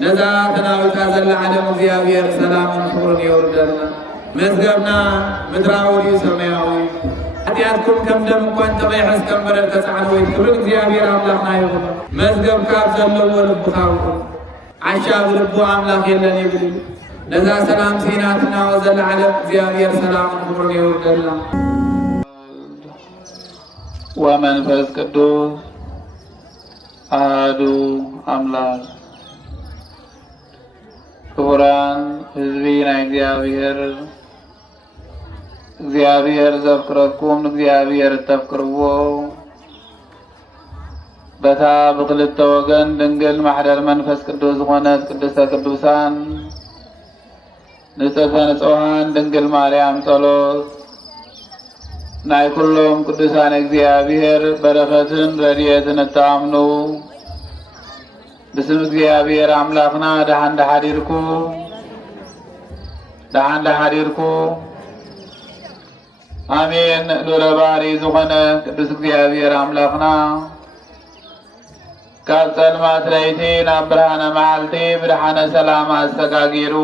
نزا تناوي كازل العالم እግዚአብሔር ሰላምን ፍቅሩን ይወርደልና መዝገብና ምድራዊ ሰማያዊ ኃጢአትኩም ከም ደም እንኳን ተበይሐስ ከም በረድ ተጻዕነ ወይ ክብር እግዚአብሔር አምላክና ይሁን መዝገብ ካብ ዘለዎ ልብካ ዓሻብ ልቡ አምላክ የለን ይብል ነዛ ሰላም ሲናትና ወዘል ዓለም እግዚአብሔር ሰላምን ፍቅሩን ይወርደልና ወመንፈስ ቅዱስ አሐዱ አምላክ ክቡራን ህዝቢ ናይ እግዚአብሔር ዘፍቅረኩም እግዚአብሔር ተፍቅርዎ በታ ብክልተ ወገን ድንግል ማሕደር መንፈስ ቅዱስ ዝኾነት ቅድስተ ቅዱሳን ንጽሕተ ንጹሐን ድንግል ማርያም ጸሎት ናይ ኩሎም ቅዱሳን እግዚአብሔር በረከትን ረድኤትን እተአምኑ بسم እግዚአብሔር አምላክና ደሃን ደሃዲርኩ አሜን ሎለባሪ ዝኾነ ቅዱስ እግዚአብሔር አምላክና ካብ ጸልማት ለይቲ ናብ ብርሃነ መዓልቲ ብድሓነ ሰላም አሰጋጊሩ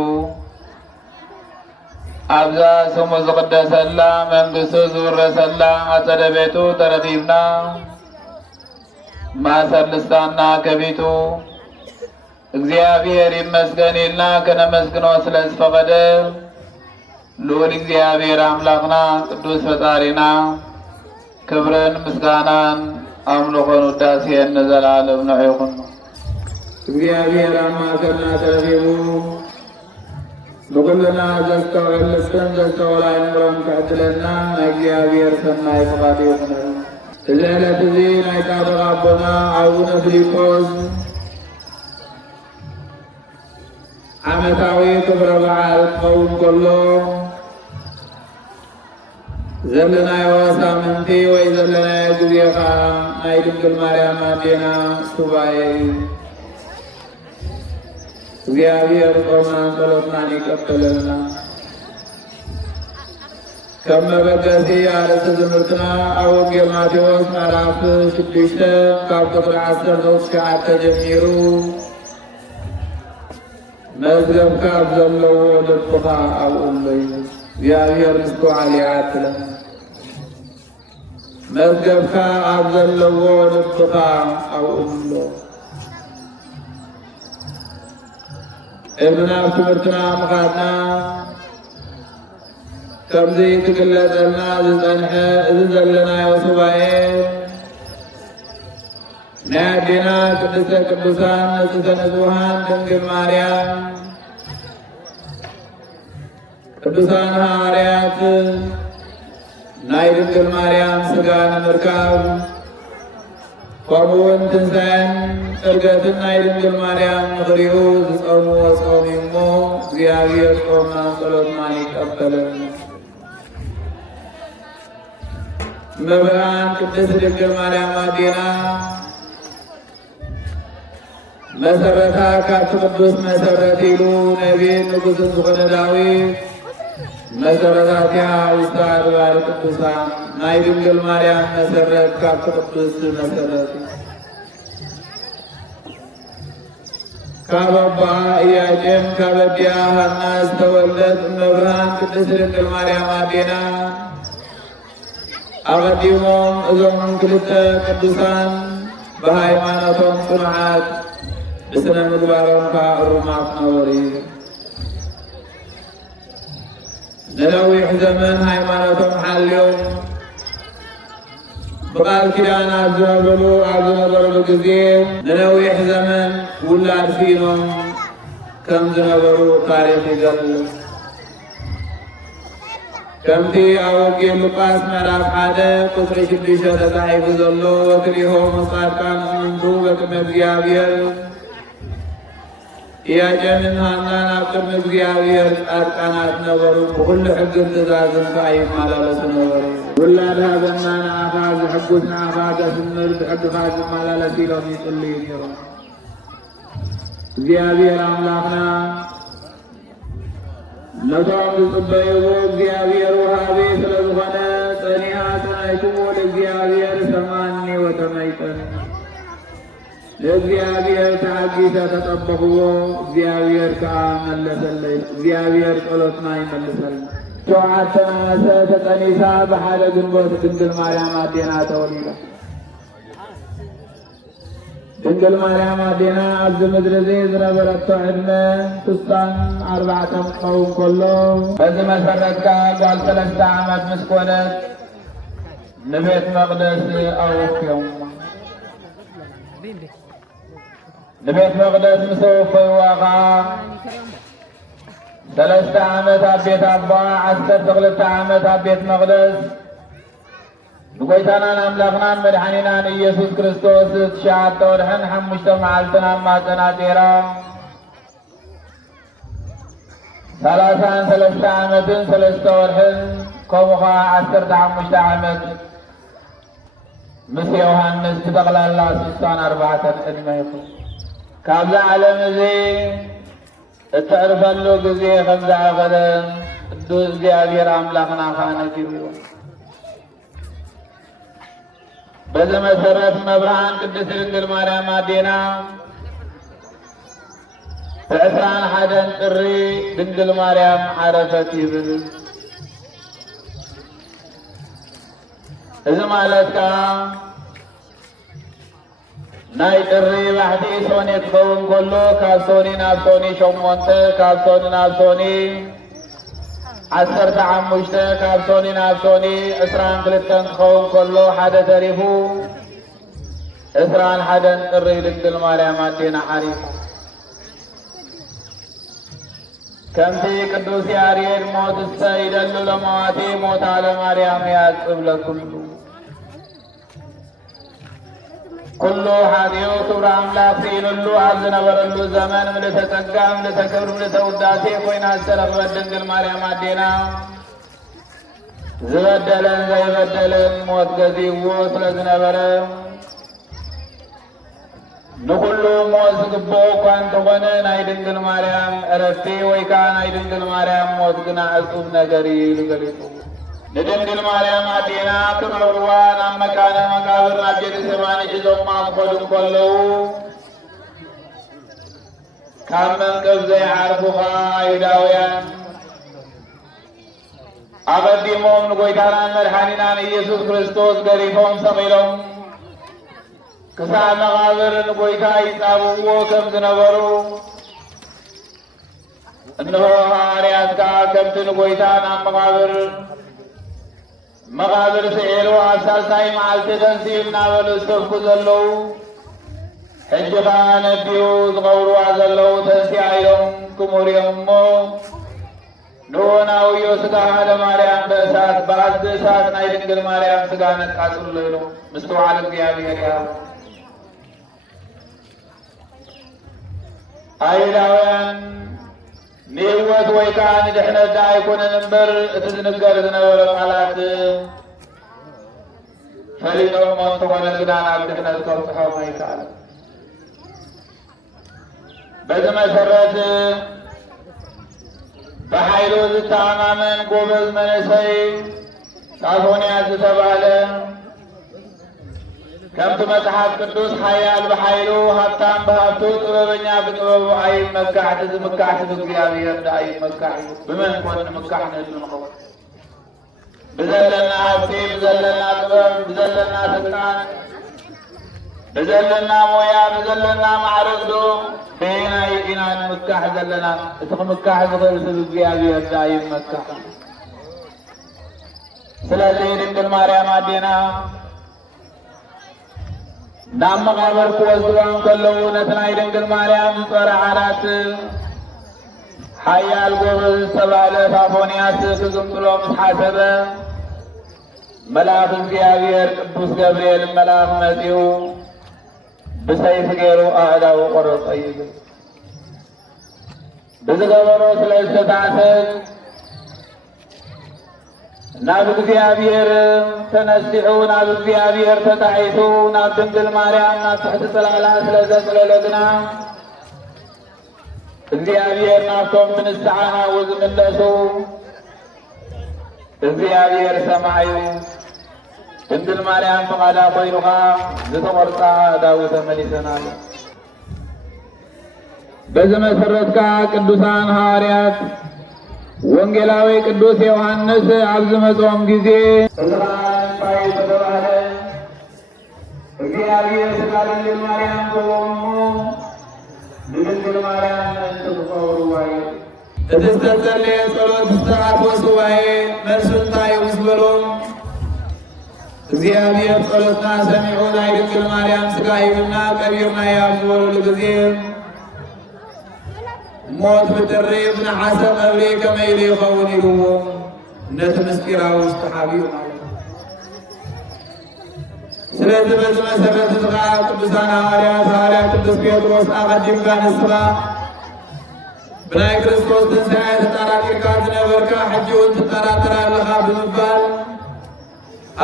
አብዛ ስሙ ዝቅደሰላ መንግስቱ ዝውረሰላ አጸደ ቤቱ ተረኺብና ማሰልስታና ከቢቱ እግዚአብሔር ይመስገን ይልና ከነመስግኖ ስለዝፈቀደ ልዑል እግዚአብሔር አምላክና ቅዱስ ፈጣሪና ክብርን ምስጋናን አምልኮን ውዳሴን ለዘላለም ነው ይሁን። እግዚአብሔር አምላክና ተረፊቡ በኩልና ዘስተወልስተን ዘስተወላይ ምሮን ከዕድለና እግዚአብሔር ሰናይ ፍቃድ ይሁን። እዚ ዕለት እዚ ናይ ጻድቕ አቦና አቡነ ፊልጶስ ዓመታዊ ክብረ በዓል ክኸውን ከሎ ዘለናዮ ሳምንቲ ወይ ዘለናዮ ግዜ ከዓ ናይ ድንግል ማርያም አዴና ሱባኤ እግዚአብሔር ጾምናን ጸሎትናን ይቀበለልና ከም መበገሲ አርእስተ ትምህርትና ኣብ ወንጌል ማቴዎስ ምዕራፍ 6 ካብ ቁጥሪ 10 ጀሚሩ መዝገብ ካብ ዘለዎ ልብኻ ኣብኡ እዩ እግዚአብሔር ምስኩ ዓሊያትለ መዝገብካ ኣብ ዘለዎ ልብኻ ኣብኡ ኣሎ እብና ትምህርትና ምኻድና ከምዚ ትግለጸልና ዝጸንሐ እዚ ዘለናዮ ሱባኤ ናይ አዴና ቅድስተ ቅዱሳን ንጽሕተ ንጹሐን ድንግል ማርያም ቅዱሳን ሐዋርያት ናይ ድንግል ማርያም ሥጋ ንምርካብ ከምኡውን ትንሣኤን ዕርገትን ናይ ድንግል ማርያም ንኽሪኡ ዝጸምዎ ጾም እሞ እግዚአብሔር ጾምናን ጸሎትናን ይቀበለና። እመብርሃን ቅድስት ድንግል ማርያም አዴና መሰረታ ካብቲ ቅዱስ መሰረት ኢሉ ነቢይን ንጉሥን ዝኾነ ዳዊት መሰረታትያ ውስተ አድባር ቅዱሳን ናይ ድንግል ማርያም መሰረት ካብቲ ቅዱስ መሰረት ካብ አባኣ ኢያቄም ካብ አዲኣ ሐና ዝተወለደት እመብርሃን ቅድስት ድንግል ማርያም አዴና አቀዲሞም እዞም ክልተ ቅዱሳን በሃይማኖቶም ጽኑዓት بسنا مدبارهم كأرمات نوري نلوح زمن هايمانتهم حاليهم بقال كدان عبدنا بقزيم نلوح زمن ولا عارفينهم كم زنبروا تاريخ قبل كم تي أوكي لقاس مراف حدا قصر شديشة تتعيف زلو وكريهم مصار كان منذوبة مبيابير ኢያቄምን ሐናን ኣብ ቅድሚ እግዚአብሔር ጻድቃናት ነበሩ። ብኩሉ ሕግን ትእዛዝን ከዓ ይመላለሱ ነበሩ። ውላድሃ ዘማን ንዓኻ ዝሕጉስ ንዓኻ ዘስምር ብሕግኻ ዝመላለስ ኢሎም ይጽልዩ ነይሮም። እግዚአብሔር አምላክና ነቶም ዝጽበይዎ እግዚአብሔር ውሃቤ ስለዝኾነ ጸኒዓ ጸናይክዎ ለእግዚአብሔር ሰማኒ ወተመይጠን ለእግዚአብሔር ተሐጊሰ ተጠበቅዎ እግዚአብሔር ከዓ መለሰለይ። እግዚአብሔር ጸሎትና ይመልሰል። ሸውዓተ ዓመት ተጸኒሳ በሓደ ግንቦት ድንግል ማርያም አዴና ተወሊዳ። ድንግል ማርያም አዴና ኣብዚ ምድሪ እዚ ዝነበረቶ ዕድመ 64 ክኸውን ከሎ በዚ መሰረት ከዓ ጓል 3 ዓመት ምስ ኮነት ንቤት መቅደስ ኣወፍዮም። ንቤት መቅደስ ምስ ወፈይዋ ከዓ 3 ዓመት ኣብ ቤት ኣባ 12 ዓመት ኣብ ቤት መቅደስ ንጎይታናን ኣምላኽናን መድሓኒናን ኢየሱስ ክርስቶስ 9 ወርሕን 5 መዓልትን ኣብ ማፀና ጌራ 33 ዓመትን 3 ወርሕን ከምኡ ከዓ 15 ዓመት ምስ ዮሃንስ ብጠቕላላ 64 ዕድመ ይኹን። ካብዚ ዓለም እዚ እትዕርፈሉ ግዜ ከም ዝዓቐለ ቅዱስ እግዚአብሔር ኣምላኽና ከዓ ነጊርዎ። በዚ መሰረት መብርሃን ቅድስት ድንግል ማርያም ኣዴና ብ21 ጥሪ ድንግል ማርያም ዓረፈት ይብል። እዚ ማለት ከዓ ናይ ጥሪ ባሕቲ ሶኒ ክኸውን ከሎ ካብ ሶኒ ናብ ሶኒ 8 ካብ ሶኒ ናብ ሶኒ 15 ካብ ሶኒ ናብ ሶኒ 22 ክኸውን ከሎ ሓደ ተሪፉ 21 ጥሪ ድንግል ማርያም ኣዴና ዓሪፋ። ከምቲ ቅዱስ ያሬድ ሞት እሰ ይደሉ ለመዋቴ ሞታ ለማርያም ያጽብ ለኩሉ ኩሉ ሓዲኡ ክብሪ ኣምላኽ ሲኢኑሉ ኣብ ዝነበረሉ ዘመን ምልዕተ ጸጋ ምልዕተ ክብሪ ምልዕተ ውዳሴ ኮይና ዝተረኽበት ድንግል ማርያም ኣዴና ዝበደለን ዘይበደለን ሞት ገዚእዎ ስለ ዝነበረ ንኩሉ ሞት ዝግብኦ እኳ እንተኾነ ናይ ድንግል ማርያም ዕረፍቲ ወይ ከዓ ናይ ድንግል ማርያም ሞት ግና ዕጹብ ነገር እዩ ኢሉ ገሊጹ። ንድንግል ማርያም ኣዴና ክመርዋ ናብ መካነ መቃብር ናብ ጌቴሴማኒ ሒዞማ ክኸዱ ከለዉ ካብ መንቀብ ዘይዓርፉ ከዓ አይሁዳውያን ኣቐዲሞም ንጎይታናን መድሓኒናን ኢየሱስ ክርስቶስ ገሪፎም ሰቒሎም ክሳብ መቃብር ንጎይታ ይጻብዎ ከም ዝነበሩ እንሆ ሐዋርያት ከዓ ከምቲ ንጎይታ ናብ መቃብር ስዒሩ ኣብ 3 መዓልቲ ተንሥኡ እናበሉ ዝሰብኩ ዘለዉ ሕጂ ከዓ ነቢዩ ዝቐብርዋ ዘለዉ ተንሥኣ ኢሎም ክሙርዮም እሞ ንኡናውዮ ስጋ ሃደ ማርያም በእሳት በዓልቲ እሳት ናይ ድንግል ማርያም ስጋ ነቃጽሉ ኢሎም ምስ በዓል እግዚአብሔር ያ አይሁዳውያን ንህይወት ወይ ከዓ ንድሕነት ዳ ኣይኮነን እምበር እቲ ዝንገር ዝነበረ ቃላት ፈሊጦም እንተኾነ ግና ናብ ድሕነት ከብፅሖም ኣይከኣለን። በዚ መሰረት ብሓይሉ ዝተኣማመን ጎበዝ መንእሰይ ሳፎንያስ ዝተባሃለ ከምቲ መጽሓፍ ቅዱስ ሓያል ብሓይሉ ሃብታም ብሃብቱ ጥበበኛ ብጥበቡ ኣይመካሕ ዝምካሕ ብእግዚአብሔር ዳ ኣይመካሕ ብመን ኮን ንምካሕ ንህሉ ንኸውን ብዘለና ሃብቲ ብዘለና ጥበብ ብዘለና ስልጣን ብዘለና ሞያ ብዘለና ማዕረግ ዶ ብናይ ኢና ንምካሕ ዘለና እቲ ክምካሕ ዝኽእል ሰብ እግዚአብሔር ዳ ይመካሕ። ስለዚ ድንግል ማርያም ኣዴና ናብ መቃብር ክወስድዎም ከለዉ ነቲ ናይ ድንግል ማርያም ዝፀረ ዓራት ሓያል ጎበዝ ዝተባሃለ ሳፎንያስ ክዝምጥሎ ምስ ሓሰበ መልአክ እግዚአብሔር ቅዱስ ገብርኤል መልአክ መጺኡ ብሰይፊ ገይሩ ኣእዳው ቆረፆ እዩ። ብዝገበሮ ስለ ዝተታዕሰት ናብ እግዚአብሔር ተነሲሑ ናብ እግዚአብሔር ተጣሒሱ ናብ ድንግል ማርያም ናብ ትሕቲ ጽላላ ስለ ዘጽለለ ግና እግዚአብሔር ናብቶም ብንስሓ ናብኡ ዝምለሱ እግዚአብሔር ሰማዩ ድንግል ማርያም ፈቃዳ ኮይኑኻ ዝተቆርፃ ዳዊተ መሊሰናል። በዚህ መሰረትካ ቅዱሳን ሐዋርያት ወንጌላዊ ቅዱስ ዮሐንስ ኣብ ዝመጾም ጊዜ ተባለ እግዚአብሔር ሥጋ ድንግል ማርያም ቆሞ ድንግል ማርያም ተቆሩ ወይ እትስተጸለየ ጸሎት ዝተዓትወ ሱባኤ መልሱን እንታይ ምስበሎ እግዚአብሔር ጸሎትና ሰሚዑ ናይ ድንግል ማርያም ሥጋ ሂብና ቀቢርና ኣብ ዝበሉ ጊዜ ሞት ብጥሪብ ንሓሰ ቀብሪ ከመይ ኢሉ ይኸውን ኢልዎ ነቲ ምስጢራዊ ውሽጢ ሓቢኡ ማለት ነው። ስለዚ በዚ መሰረት እዚ ከዓ ቅዱሳን ሐዋርያት ቅዱስ ጴጥሮስ ኣቐዲምካ ንስኻ ብናይ ክርስቶስ ትንሣኤ ተጠራጢርካ ዝነበርካ ሕጂ እውን ትጠራጠር ኣለኻ ብምባል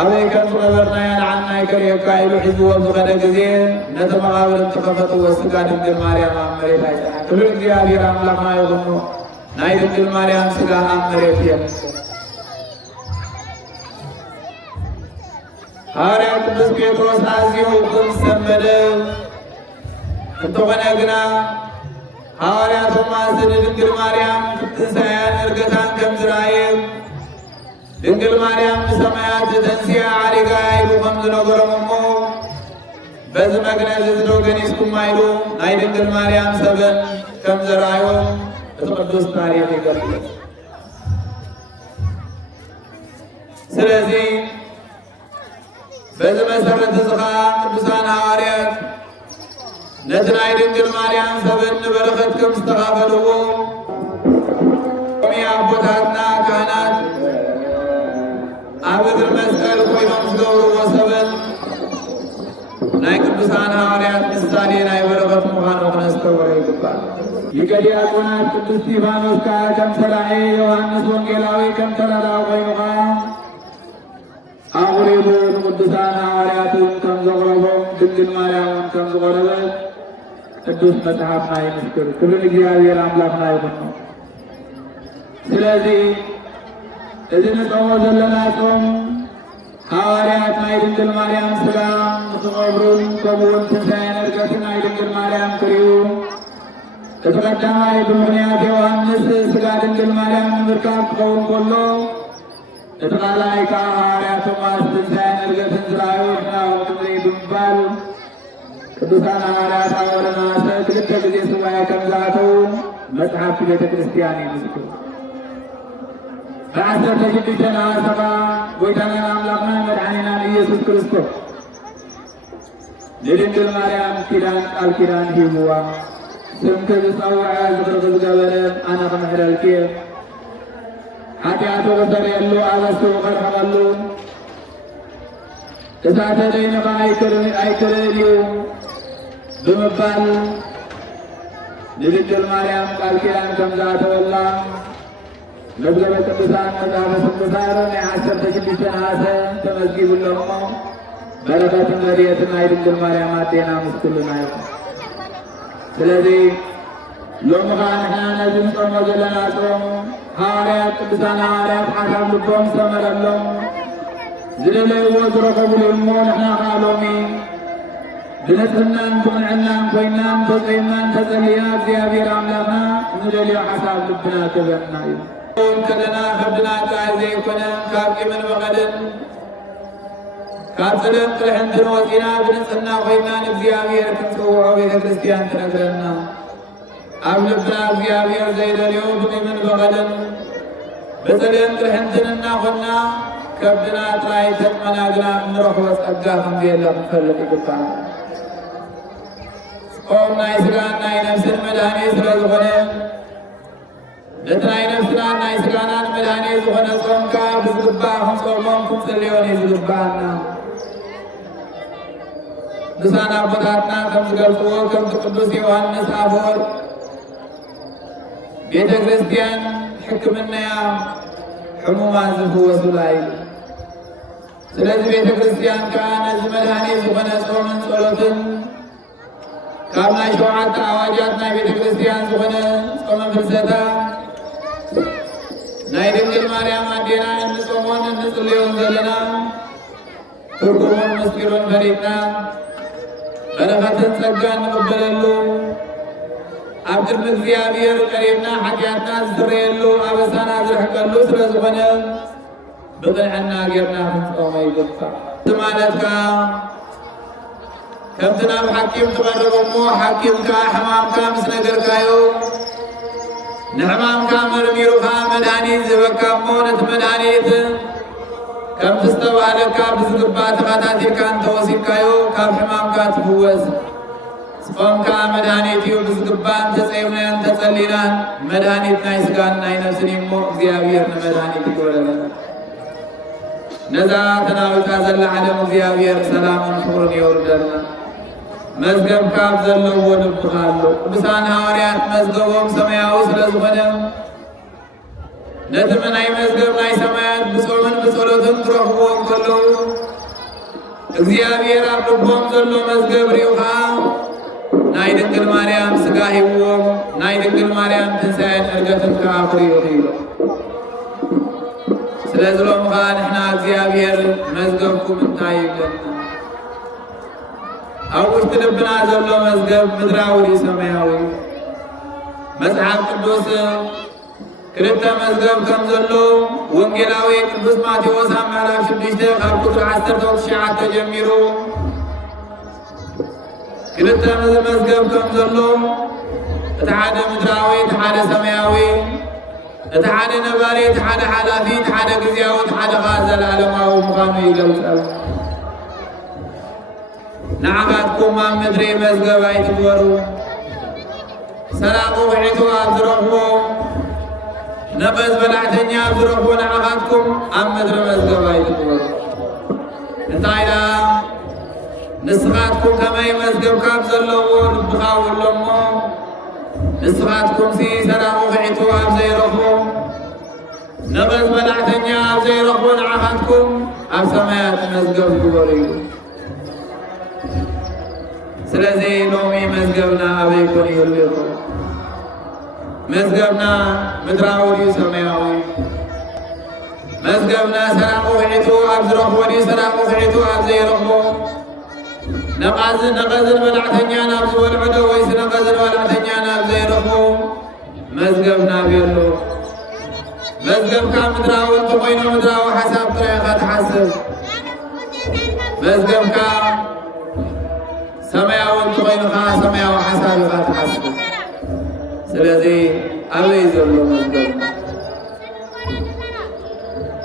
ኣበይ ከም ዝነበርናዮ ንዓና ይከርየካ ኢሉ ሒዝዎም ዝኸደ ጊዜ ነቲ መቓብር እንትኸፈትዎ ሥጋ ድንግል ማርያም ኣብ መሬት ኣይፀና። ክብር እግዚአብሔር ኣምላኽና ይኹኑ። ናይ ድንግል ማርያም ሥጋ ኣብ መሬት የለ። ሐዋርያ ቅዱስ ጴጥሮስ ኣዝዩ ክምሰመደ እንተኾነ ግና ሐዋርያ ቶማስ ድንግል ማርያም ትንሣኤን ዕርገታን ከም ዝረአየ ድንግል ማርያም ብሰማያት ተንሥአ ዓሪጋ ኢሉ ከም ዝነገሮም እሞ በዚ መግነዝ እዚ ዶ ገኒስኩም ኢሉ ናይ ድንግል ማርያም ሰበን ከም ዘረአዮም እቲ ቅዱስ ታሪክ ይገልጽ። ስለዚ በዚ መሰረት እዚ ከዓ ቅዱሳን ሐዋርያት ነቲ ናይ ድንግል ማርያም ሰበን ንበረኸት ከም ዝተኻፈልዎ ኣቦታትና ካህናት ኣብ እግሪ መስቀል ኮይኖም ዝገብርዎ ሰበን ናይ ቅዱሳን ሐዋርያት ምሳሌ ናይ በረኸት ምዃኑ ክነስተውዕሎ ይግባል። ሊቀ ዲያቆናት ቅዱስ እስጢፋኖስ ከዓ ከም ተራእየ ዮሐንስ ወንጌላዊ ከም ተረዳእ ኮይኑ ከዓ ኣቑሪቡ ንቅዱሳን ሐዋርያትን ከም ዘቕረቦም ድንግል ማርያምን ከም ዝቐረበት ቅዱስ መጽሓፍና ይምስክር። ክብር እግዚአብሔር ኣምላኽና ይኹን። ስለዚ እዚ ንጾሞ ዘለና ጾም ሐዋርያት ናይ ድንግል ማርያም ሥጋ ንኽቐብሩን ከምኡውን ትንሣኤን ዕርገትን ናይ ድንግል ማርያም ክርእዩ እቲ ቀዳማይ ብምኽንያት ዮሐንስ ሥጋ ድንግል ማርያም ንምርካብ ክኸውን ከሎ እቲ ኻልኣይ ከዓ ሐዋርያ ቶማስ ትንሣኤን ዕርገትን ዝረአዩ ንሕናውን ክንርኢ ብምባል ቅዱሳን ሐዋርያት ኣብ ወረናሰ ክልተ ጊዜ ሱባኤ ከም ዝኣተዉ መጽሓፍቲ ቤተ ክርስቲያን ይምስክር። በዓሰርተ ሽዱሽተ ነሐሴ ጎይታናን ኣምላኽናን መድኃኒናን ኢየሱስ ክርስቶስ ንድንግል ማርያም ኪዳን ቃል ኪዳን ሂብዋ ስምኪ ዝጸውዐ ዝኽርኽ ዝገበረ ኣነ ክምሕረልኪ ኃጢአቱ ክሰርየሉ ኣበሱ ኸርሐቐሉ እሳተ ደይንኻ ኣይክርእ እዩ ብምባል ንድንግል ማርያም ቃል ኪዳን ከም ዝኣተወላ መዝገበ ቅዱሳን መጽሓፈ ስንክሳር ናይ 16 ነሐሴ ተመዝጊቡሎም እሞ በረከትን ረድኤትን ናይ ድንግል ማርያም ኣዴና ምስኩልና ይኹን። ስለዚ ሎሚ ከዓ ንሕና ነዚ ንጾሞ ዘለና ጾም ሐዋርያት ቅዱሳን ሐዋርያት ሓሳብ ልቦም ዝተመረሎም ዝደለይዎ ዝረኸብሉ እሞ ንሕና ከዓ ሎሚ ብንጽህናን ብቕንዕናን ኮይናን ተጸይምናን ተጸልይና እግዚአብሔር ኣምላኽና ንደልዮ ሓሳብ ልብና ክበና እዩ። ከደና ከብድና ጣይ ዘይኮነ ካብ ቂምን በቐልን ካብ ጽልም ጥልሕንትን ወፂና ብንጽህና ኮይና ንእግዚአብሔር ክንጽውዖ ቤተ ክርስቲያን ትነግረና። ኣብ ልብና እግዚአብሔር ዘይደልዮ ብቂምን በቐልን ብጽልም ጥልሕንትን እናኾና ከብድና ጥራይ ተጥመናግና እንረኽቦ ጸጋ ከምዘየለ ክንፈልጥ ይግባል። ጾም ናይ ሥጋን ናይ ነፍስን መድኃኒት ስለ ዝኾነ ነቲ ናይ ነፍስናን ናይ ሥጋናን መድኃኒት ዝኾነ ጾምካ ብዝግባእ ክንጾሞም ክንጽልዮን እዩ ዝግባአና። ቅዱሳን ኣቦታትና ከም ዝገልጽዎ ከምቲ ቅዱስ ዮሐንስ አፈወርቅ ቤተ ክርስቲያን ሕክምናያ ሕሙማን ዝፍወሱላ እዩ። ስለዚ ቤተ ክርስቲያን ከዓ ነዚ መድኃኒት ዝኾነ ጾምን ጸሎትን ካብ ናይ 7 ኣዋጃት ናይ ቤተ ክርስቲያን ዝኾነ ጾመ ፍልሰታ ናይ ድንግል ማርያም ኣዴና እንጾሞን እንጽልዮን ዘለና ትርጉሙን ምስጢሩን ፈሪና በረከትን ጸጋን ንቅበለሉ ኣብ ቅድሚ እግዚአብሔር ቀሪብና ሓጢአትና ዝስረየሉ ኣበሳና ዝርሕቀሉ ስለ ዝኾነ ብቕንዕና ጌርና ክንፀውሞ ይግባእ። እቲ ማለትካ ከምቲ ናብ ሓኪም ትቐርብ እሞ ሓኪምካ ሕማምካ ምስ ነገርካዮ ንሕማምካ መርሚሩኻ መድሃኒት ዝህበካ እሞ ነቲ መድሃኒት ከምቲ ዝተባሃለካ ብዝግባእ ተኸታቲልካ እንተወሲድካዮ ካብ ሕማምካ ትፍወስ። ጾምካ መድሃኒት እዩ። ብዝግባእ እንተፀይምናን እንተጸሊናን መድሃኒት ናይ ስጋን ናይ ነፍስን እሞ እግዚአብሔር ንመድሃኒት ይግበረና። ነዛ ተናዊታ ዘላ ዓለም እግዚአብሔር ሰላምን ፍቅርን የውርደልና። መዝገብ ካብ ዘለዎ ልብኻ ኣሎ። ቅዱሳን ሐዋርያት መዝገቦም ሰማያዊ ስለ ዝኾነ ነቲ ናይ መዝገብ ናይ ሰማያት ብጾምን ብጸሎትን ትረኽብዎ ከለዉ እግዚአብሔር ኣብ ልቦም ዘሎ መዝገብ ሪኡኻ ናይ ድንግል ማርያም ስጋ ሂብዎም ናይ ድንግል ማርያም ትንሣኤን ዕርገትን ከኣኽሩ ይኽእሉ። ስለዝሎምኻ ንሕና እግዚአብሔር መዝገብኩም እንታይ ይብለና? ኣብ ውሽጢ ልብና ዘሎ መዝገብ ምድራዊ ድዩ ሰማያዊ? መጽሓፍ ቅዱስ ክልተ መዝገብ ከም ዘሎ ወንጌላዊ ቅዱስ ማቴዎስ ኣብ ምዕራፍ 6 ካብ ቁጥሪ 19 ጀሚሩ ክልተ መዝገብ ከም ዘሎ እቲ ሓደ ምድራዊ እቲ ሓደ ሰማያዊ፣ እቲ ሓደ ነባሪ እቲ ሓደ ሓላፊ እቲ ሓደ ግዚያዊ እቲ ሓደ ኸ ዘለዓለማዊ ምዃኑ ይገልጻል። ንዓኻትኩም ኣብ ምድሪ መዝገብ ኣይትግበሩ፣ ሰራቑ ውዒቱ ኣብ ዝረኽቦ ነቐዝ በላዕተኛ ኣብ ዝረኽቦ ንዓኻትኩም ኣብ ምድሪ መዝገብ ኣይትግበሩ። እንታይ ዳ ንስኻትኩም ከመይ መዝገብ ካብ ዘለዎ ልብኻ ውሎ እሞ ንስኻትኩም ሲ ሰራቑ ውዒቱ ኣብ ዘይረኽቦ ነቐዝ በላዕተኛ ኣብ ዘይረኽቦ ንዓኻትኩም ኣብ ሰማያት መዝገብ ግበሩ እዩ። ስለዚ ሎሚ መዝገብና ኣበይ ኮን ይህሉ ይኹን? መዝገብና ምድራዊ ድዩ ሰማያዊ? መዝገብና ሰራቑ ውዒቱ ኣብ ዝረኽቦ ድዩ ሰራቑ ውዒቱ ኣብ ዘይረኽቦ? ነቐዝን በላዕተኛ ናብ ዝበልዖ ዶ ወይስ ነቐዝን በላዕተኛ ናብ ዘይረኽቦ? መዝገብና ብየሎ። መዝገብካ ምድራዊ እንተኾይኑ ምድራዊ ሓሳብ ጥራይ ኢኻ ትሓስብ። መዝገብካ ሰማያዊ እንተኾይኑ ኸ ሰማያዊ ሓሳብ ኢኻ ትሓስብ። ስለዚ ኣበይ ዘሎ መዝገብና?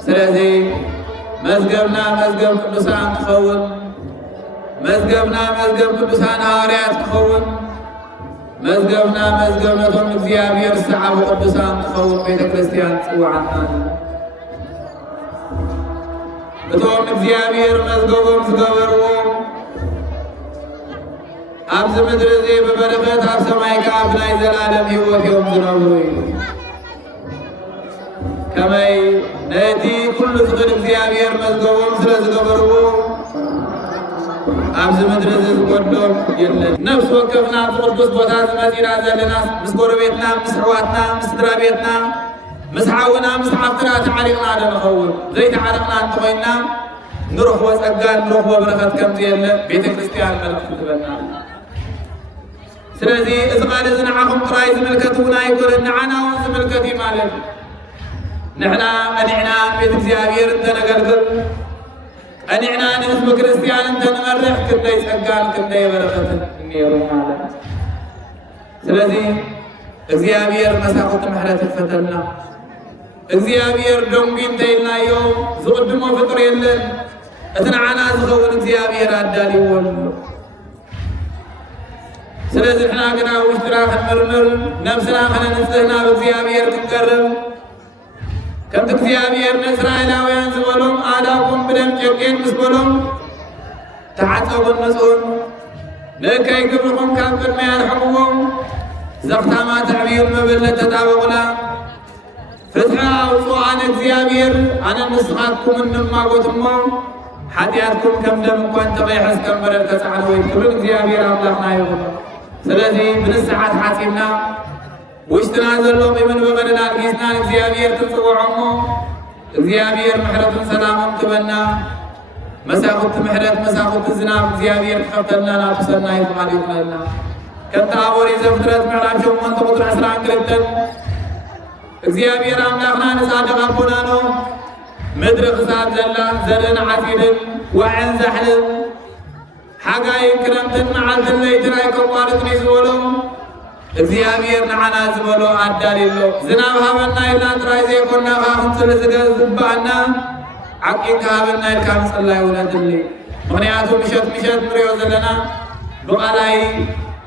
ስለዚ መዝገብና መዝገብ ቅዱሳን ክኸውን፣ መዝገብና መዝገብ ቅዱሳን ሐዋርያት ክኸውን፣ መዝገብና መዝገብ ነቶም እግዚአብሔር ዝሰዓቡ ቅዱሳን ክኸውን ቤተ ክርስቲያን ጽዋዓና። እቶም እግዚአብሔር መዝገቦም ዝገበርዎ ኣብዚ ምድሪ እዚ ብበረከት ኣብ ሰማይ ከዓ ብናይ ዘላለም ሕይወት እዮም ዝነብሩ እዩ። ከመይ ነቲ ኩሉ ዝኽእል እግዚአብሔር መዝገቦም ስለ ዝገበርዎ ኣብዚ ምድሪ እዚ ዝጎድሎም የለን። ነፍሲ ወከፍና ብቅዱስ ቦታ ዝመፂና ዘለና ምስ ጎረቤትና ምስ ኣሕዋትና ምስ ስድራ ቤትና ምስ ሓውና ምስ ሓፍትና ተዓሊቕና ዶ ንኸውን? ዘይተዓለቕና እንተኾይንና ንረኽቦ ጸጋን ንረኽቦ በረኸት ከምዚ የለ ቤተ ክርስቲያን መልእኽቲ ትበና። ስለዚ እዚ ቃል እዚ ንዓኹም ጥራይ ዝምልከት እውን ኣይኮነን፣ ንዓና እውን ዝምልከት እዩ ማለት እዩ። ንሕና ቀኒዕና ቤተ እግዚአብሔር እንተነገልግል ቀኒዕና ንህዝቢ ክርስቲያን እንተንመርሕ ክንደይ ጸጋን ክንደይ በረኸትን እኒሩ ማለት እዩ። ስለዚ እግዚአብሔር መሳኹቲ ምሕረት ይክፈተልና። እግዚአብሔር ደንቢ እንተይልናዮ ዝቕድሞ ፍጡር የለን። እቲ ንዓና ዝኸውን እግዚአብሔር ኣዳልይዎ ኣሎ። ስለዚ ንሕና ግና ውሽጥና ክንምርምር ነብስና ኸነንጽህና ብእግዚአብሔር ክንቀርብ ከምቲ እግዚአብሔር ንእስራኤላውያን ዝበሎም ኣዳኩም ብደም ጨቄን ምስ በሎም ተዓፀቡን ንጹን ንእከይ ግብርኹም ካብ ቅድመ ያልሐምዎም ዘኽታማ ተዕብዩን መበለት ተጣበቑና ፍትሐ ኣውፅኦ ኣነ እግዚአብሔር ኣነ ንስኻትኩም እንማጎት እሞ ሓጢአትኩም ከም ደም እንኳን ተቐይሐስ ከም በረድ ተጻዕነ ወይ ክብር እግዚአብሔር ኣምላኽና ይኹን። ስለዚ ብንስሓት ሓፂብና ውሽጥና ዘሎ ቂምን በቀልን ኣልጊስና እግዚአብሔር ክንጽውዖ እሞ እግዚአብሔር ምሕረትን ሰላሙን ክበና مساخت محرات مساخت الزناب زيابير خفتلنا نافسنا يفعل يقلنا كنت أبوري زفترات معراب شو من تقدر عسران كريبتن زيابير أملاخنا نسعد غابونانو مدرق سعد زلن عسيد وعن زحل حقاي كرمتن معالت اللي تراي كوارتني زولو زيابير نعنا زولو عداليلو زناب هابنا إلا تراي زي كنا خاخن زبعنا عقين كهابنا الكام صلى الله عليه وسلم مغنياتو مشت مريو زلنا بقالاي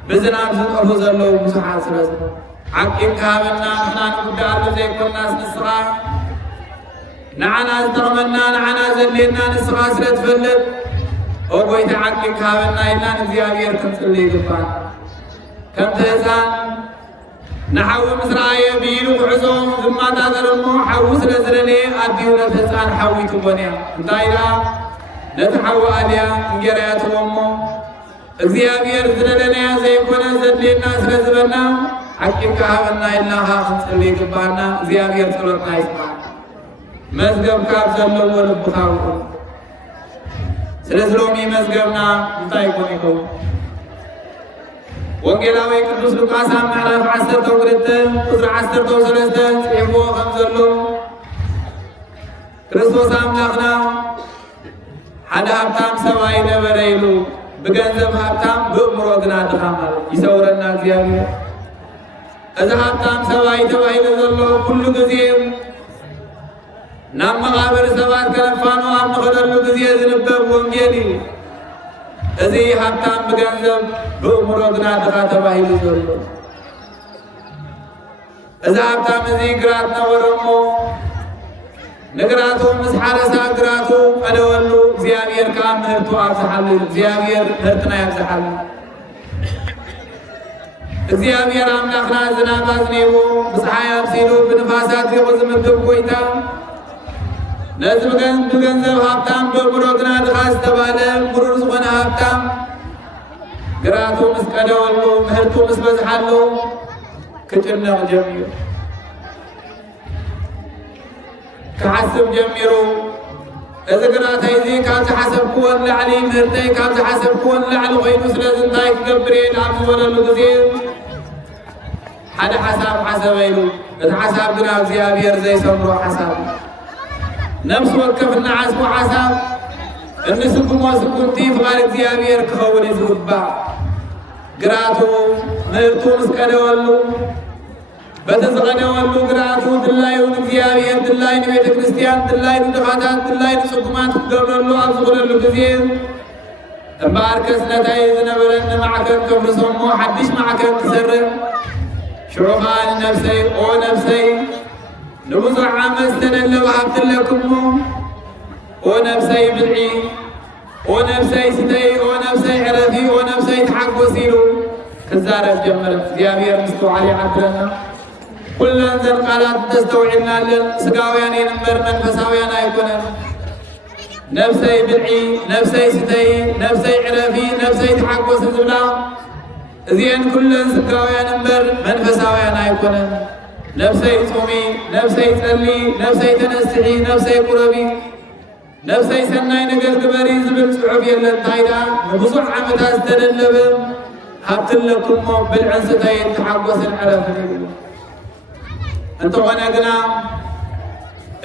بزناب زنقفو زلو مسحات سلسل عقين كهابنا نحنا نقدار زي كنا نسرا نعنا زتغمنا نعنا زلينا نسرا سلت فلت وقويت عقين كهابنا إلا نزيابير كنسلي قفان كم تهزان نحو مسرعي بيلو عزوم ثم تادرمو حوس لزرني أديونا تسان حويتو بنيا انتايلا نتحو آليا انجريات ومو اغزيابير زرلنا زيكونا زدلنا سلزبنا حكيم كهابنا إلا خاخن سلي كبانا زيابير سلطنا يسمع مزقب كاب زلو ولبخاوكم سلزلومي مزقبنا انتايكونيكو وانجيلاوي قدوس لوقاس معرف 10 توقرته قدر 10 توسلسته يبو خمسلو ክርስቶስ አምላክና ሓደ ሀብታም ሰብአይ ነበረ ይሉ በገንዘብ ሀብታም በእምሮ ግን ድኻም ይሰውረና እግዚአብሔር እዚ ሀብታም ሰብአይ ተባሂሉ ዘሎ ኩሉ ጊዜ ናብ መቃብር ሰባት ከነፋኑ ኣብ ንኸደሉ ጊዜ ዝንበብ ወንጌል እዩ እዚ ሀብታም በገንዘብ በእምሮ ግን ድኻ ተባሂሉ ዘሎ እዚ ሀብታም እዚ ግራት ነበረሞ نقراته مسحرسا قراته قدولو زيابير كان مهرتو أبزحل زيابير مهرتنا يبزحل زيابير أملاخنا زناباز نيبو مسحايا بسيلو بنفاسات يغز مكتب كويتا نزل بغنزب هابتام بمروقنا دخاز تبالا مرور زغنا هابتام قراته مسقدولو مهرتو مسبزحلو كترنا جميل كحسب جميرو إذا قرأت هذي كان تحسب كون لعلي مهرتي كان تحسب كون لعل غير مسلز انتايك قبرين عبد ولا اللغزين حدا حسب ايلو اتحسب قرأت زيابير زي سمرو حسب نفس وكف النعاس وحسب ان سكم وسكم تيف غالب زيابير كخول يزغبا قرأتو مهرتو مسكدولو بتزغنوا اللقراتو دلايون زيابير دلاين بيت كريستيان دلاين دخاتات دلاين سقمات قبل الله أبزغل اللقزين تباركس نتايز نبرن معك كفرسهم مو حدش معك تسرم شروخان نفسي او نفسي نبزع عمستنا اللي وحبت لكم او نفسي بالعي او نفسي ستي او نفسي عرفي او نفسي تحق وسيلو كزارة جمرت زيابير مستو علي عبرنا كل انزل قالات تستوعبنا لسقاويان ينبر منفساويان يكونن نفسي بالعي نفسي ستي نفسي عرفي نفسي تحقوس الزبلا زين كل سقاويان ينبر منفساويان يكونن نفسي صومي نفسي تلي نفسي تنسحي نفسي قربي نفسي سناي نقل قبري زبل صعب يلا الطايدة بصح عمتها استدلب حبت لكم بالعنستين تحقوس العرفي انتو غنقنا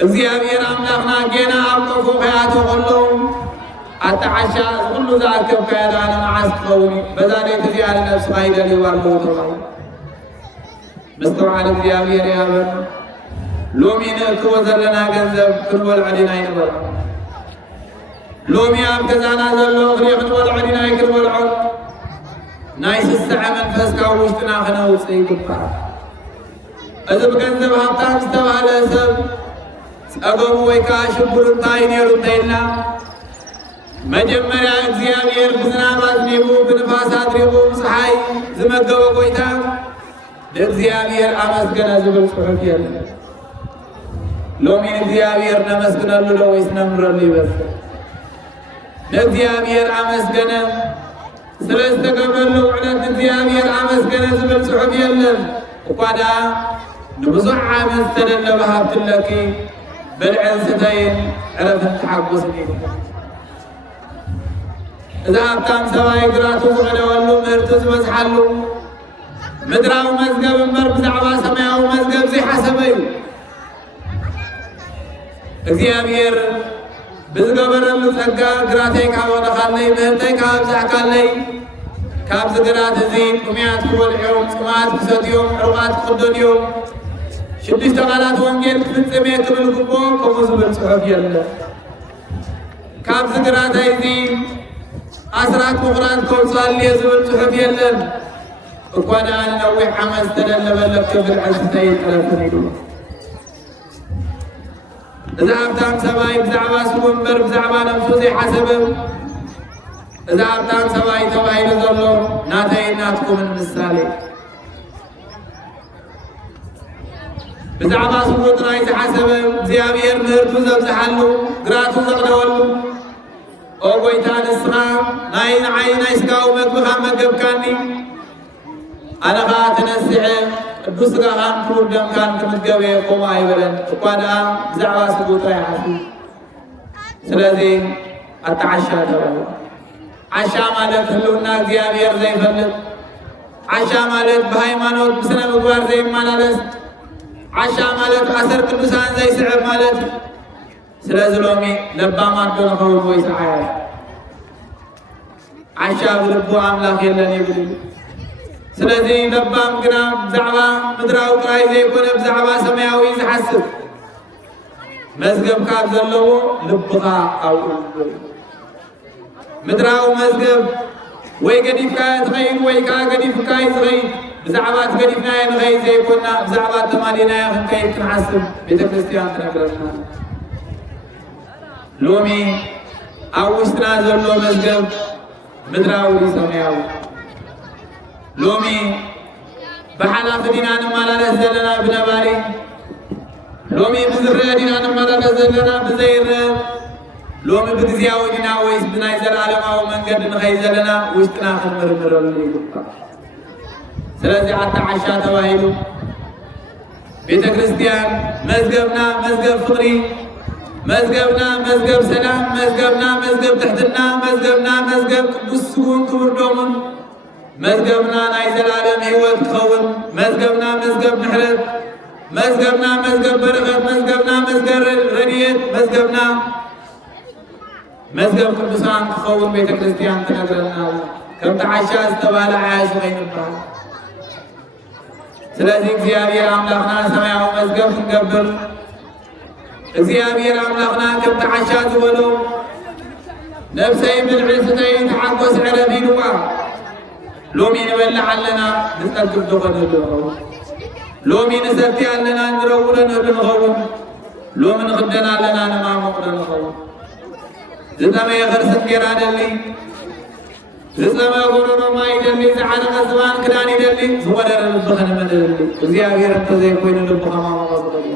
زيابير أملاخنا جينا أبقفو خياتو غلو أتعشى كل ذاك بكيدانا معاسك قومي بذلك زيادة نفس غايدة لي والموت الله مستوعب زيابير يا بن لومي نركو زلنا قنزب كنول علينا ينبر لومي أبكزانا زلو غريق نول علينا يكنول عود نايس السعمن فسكا وشتنا خنوص يكبار إذا بكنزب هابتام استوى على سب أقوم ويكا شبور الطاين يرطينا مجمّر زيابير بزنابات نيبو بنفاسات ريبو صحاي زمقوا قويتا زيابير أمسكنا زبل صحفيا لو من زيابير نمسكنا لولو يسنمر اللي بس زيابير أمسكنا سلسة قبل لو على زيابير أمسكنا زبل صحفيا وقادا نبزع عامل سنة بهابت لكي بالعنستين عرفت تحبس نيبو إذا أبتام سواي قراتو زغدولو مهرتو زبزحلو مدراو مزقب مبر بزعبا سماياو مزقب زي حسبيو እግዚአብሔር ብዝገበረሉ ጸጋ ግራተይ ካብ ወደኻለይ ምህርተይ ካብ ኣብዛሕካለይ ካብ ዝግራት እዚ ቁምያት ክበልዕዮም ጽማት ክሰትዮም ዕሩቓት ክኽደንዮም 6 ቃላት ወንጌል ክፍጽም እየ ክብል ግቦ ከምኡ ዝብል ጽሑፍ የለን። ካብ ዝግራተይ እዚ ኣስራት ምኹራት ከውፅኣል እየ ዝብል ጽሑፍ የለን። እኳ ደኣ ንነዊሕ ዓመት ዝተደለበለክ ብልዕ ዝተይ ጠለፍን ኢሉ إذا أبتان سباي بزعبا سومبر بزعبا نفسو زي حسب إذا أبتان سباي تباي نزلو ناتي ناتكم من السالي بزعبا سومبر راي زي حسب زيابير مهرتو زبزحلو قراتو زغدولو أو قويتان السخام ناين عين عيسكاو مكبخا مكبكاني أنا خاتن السعيم ቅዱስ ጋሃን ክቡር ደም ካን ትምገበ ቆማ ይበለን እኳዳ ብዛዕባ ስጉታ ያሐሱ ስለዚህ አታዓሻ ተባለ። ዓሻ ማለት ህልውና እግዚአብሔር ዘይፈልጥ፣ ዓሻ ማለት በሃይማኖት ብስነ ምግባር ዘይመላለስ፣ ዓሻ ማለት አሰር ቅዱሳን ዘይስዕብ ማለት። ስለዚህ ሎሚ ለባማት ደነኸው ወይ ሰዓያ ዓሻ ብልቡ አምላክ የለን ይብል ስለዚህ ለባም ግና ብዛዕባ ምድራዊ ጥራይ ዘይኮነ ብዛዕባ ሰማያዊ ዝሓስብ መዝገብ ካብ ዘለዎ ልብኻ ኣብኡ ምድራዊ መዝገብ ወይ ገዲፍካ ትኸይድ ወይ ከዓ ገዲፍካ ዝኸይድ ብዛዕባ ትገዲፍናዮ ንኸይድ ዘይኮና ብዛዕባ ተማሊናዮ ክንከይድ ክንሓስብ ቤተ ክርስቲያን ትነግረና። ሎሚ ኣብ ውሽጥና ዘሎ መዝገብ ምድራዊ ሰማያዊ ሎሚ በሓላፍ ዲና ንመላለስ ዘለና ብነባሪ ሎሚ ብዝርአ ዲና ንመላለስ ዘለና ብዘይርአ ሎሚ ብግዚያዊ ዲና ወይስ ብናይ ዘለዓለማዊ መንገዲ ንኸይድ ዘለና ውሽጥና ክንምርምረሉ ይግባእ። ስለዚ ኣታዓሻ ተባሂሉ ቤተ ክርስቲያን መዝገብና መዝገብ ፍቕሪ፣ መዝገብና መዝገብ ሰላም፣ መዝገብና መዝገብ ትሕትና፣ መዝገብና መዝገብ ቅዱስ ስጉን ክቡር ደሙን፣ መዝገብና ናይ ዘላለም ሕይወት ክኸውን፣ መዝገብና መዝገብ ምሕረት፣ መዝገብና መዝገብ በረኸት፣ መዝገብና መዝገብ ረድኤት፣ መዝገብና መዝገብ ቅዱሳን ክኸውን ቤተ ክርስቲያን ትነግረና። ከምቲ ዓሻ ዝተባህለ ዓያሽ ኸይንበሃል። ስለዚህ እግዚአብሔር አምላክና ሰማያዊ መዝገብ ክንገብር እግዚአብሔር አምላክና ከምቲ ዓሻ ዝበሎ ነፍሰይ ብልዒ ስተይ ተሓጐስ ዕረፍ ኢልዋ ሎሚ ንበልዕ ኣለና ንጸግብ ዝኾነ ንኸውን፣ ሎሚ ንሰቲ ኣለና ንረውሎ ንህሉ ንኸውን፣ ሎሚ ንኽደን ኣለና ንማሞቕዶ ንኸውን። ዝጠመየ ኸርስን ጌራ ደሊ፣ ዝፀመየ ጎረኖማ ይደሊ፣ ዝዓነቐ ዝባን ክዳን ይደሊ፣ ዝቖደረ ልቢ ኸንመን ደሊ። እግዚአብሔር እንተዘይኮይኑ ልቢ ኸማሞቐ ዝደሊ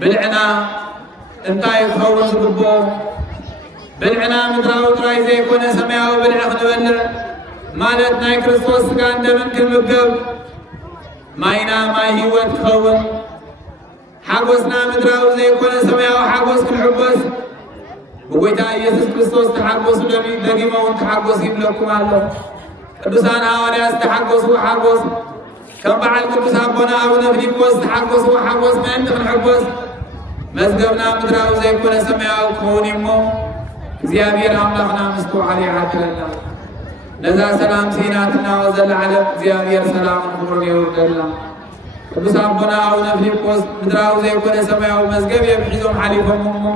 ብልዕና እንታይ ክኸውን ዝግብኦ ብልዕና ምድራዊ ጥራይ ዘይኮነ ሰማያዊ ብልዒ ክንበልዕ ማለት ናይ ክርስቶስ ሥጋን ደምን ክንምገብ ማይና ማይ ህይወት ክኸውን ሓጐስና ምድራዊ ዘይኮነ ሰማያዊ ሓጐስ ክንሕጐስ ብጎይታ ኢየሱስ ክርስቶስ ተሓጐሱ ደጊሞውን ተሓጐስ ይብለኩም ኣሎ። ቅዱሳን ሐዋርያት ዝተሓጐስዎ ሓጐስ ከም በዓል ቅዱስ ኣቦና ኣቡነ ፊልጶስ ዝተሓጐስዎ ሓጐስ ምእንቲ ክንሕጐስ መዝገብና ምድራዊ ዘይኮነ ሰማያዊ ክኸውን እሞ እግዚአብሔር አምላክና ምስቱ ዓሊ ዓድለና። ነዛ ሰላም ሲናትና ወዘለዓለም እግዚአብሔር ሰላምን ክብሩን የውርደልና። ቅዱስ ኣቦና ኣቡነ ፊልጶስ ምድራዊ ዘይኮነ ሰማያዊ መዝገብ እዮም ሒዞም ሓሊፎም እሞ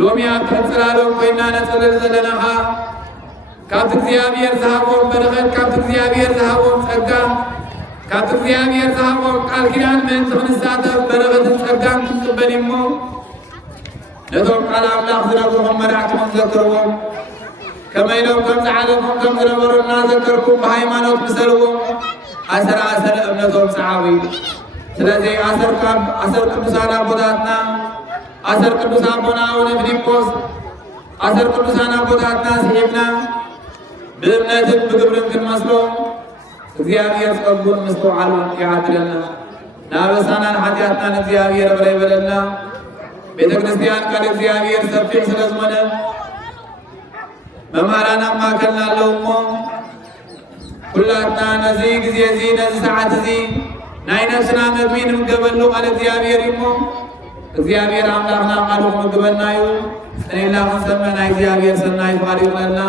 ሎሚ ኣብ ትሕፅላሎም ኮይና ነፅልል ዘለናኻ ካብቲ እግዚአብሔር ዝሃቦም በረኸት፣ ካብቲ እግዚአብሔር ዝሃቦም ጸጋ፣ ካብቲ እግዚአብሔር ዝሃቦም ቃል ኪዳን ምእንቲ ክንሳተፍ በረኸትን ጸጋን ክንቅበል እሞ ነቶም ቃል ኣምላኽ ዝነግርኩም መራሕትኩም ዘክርዎም ከመኢሎም ከም ዝዓለምኩም ከም ዝነበሩና ዘከርኩም ብሃይማኖት ምሰልዎም ኣሰር እምነቶም ፀዓቡ እዩ። ስለዚ ኣሰር ቅዱሳን ኣቦታትና ኣሰር ቅዱስ ኣቦና ኣቡነ ፊልጶስ ኣሰር ቅዱሳን ኣቦታትና ስሒብና ብእምነትን ብግብርን ክንመስሎም እግዚአብሔር ጸጉን ምስተውዓሉን ይዓድለና። ናበሳናን ኃጢአትናን እግዚአብሔር እቕረ ይበለና። ቤተ ክርስቲያን ቃል እግዚአብሔር ሰፊሕ ስለዝኾነ መማራና ማከልና ለውሞ ኩላትና ነዚ ጊዜ እዚ ነዚ ሰዓት እዚ ናይ ነፍስና መግቢን ምገበሉ ቃል እግዚአብሔር ይሞ እግዚአብሔር አምላክና ቃሉ ምግበናዩ እኔላ ክንሰመ ናይ እግዚአብሔር ሰናይ ፍቃድ ይሁነና።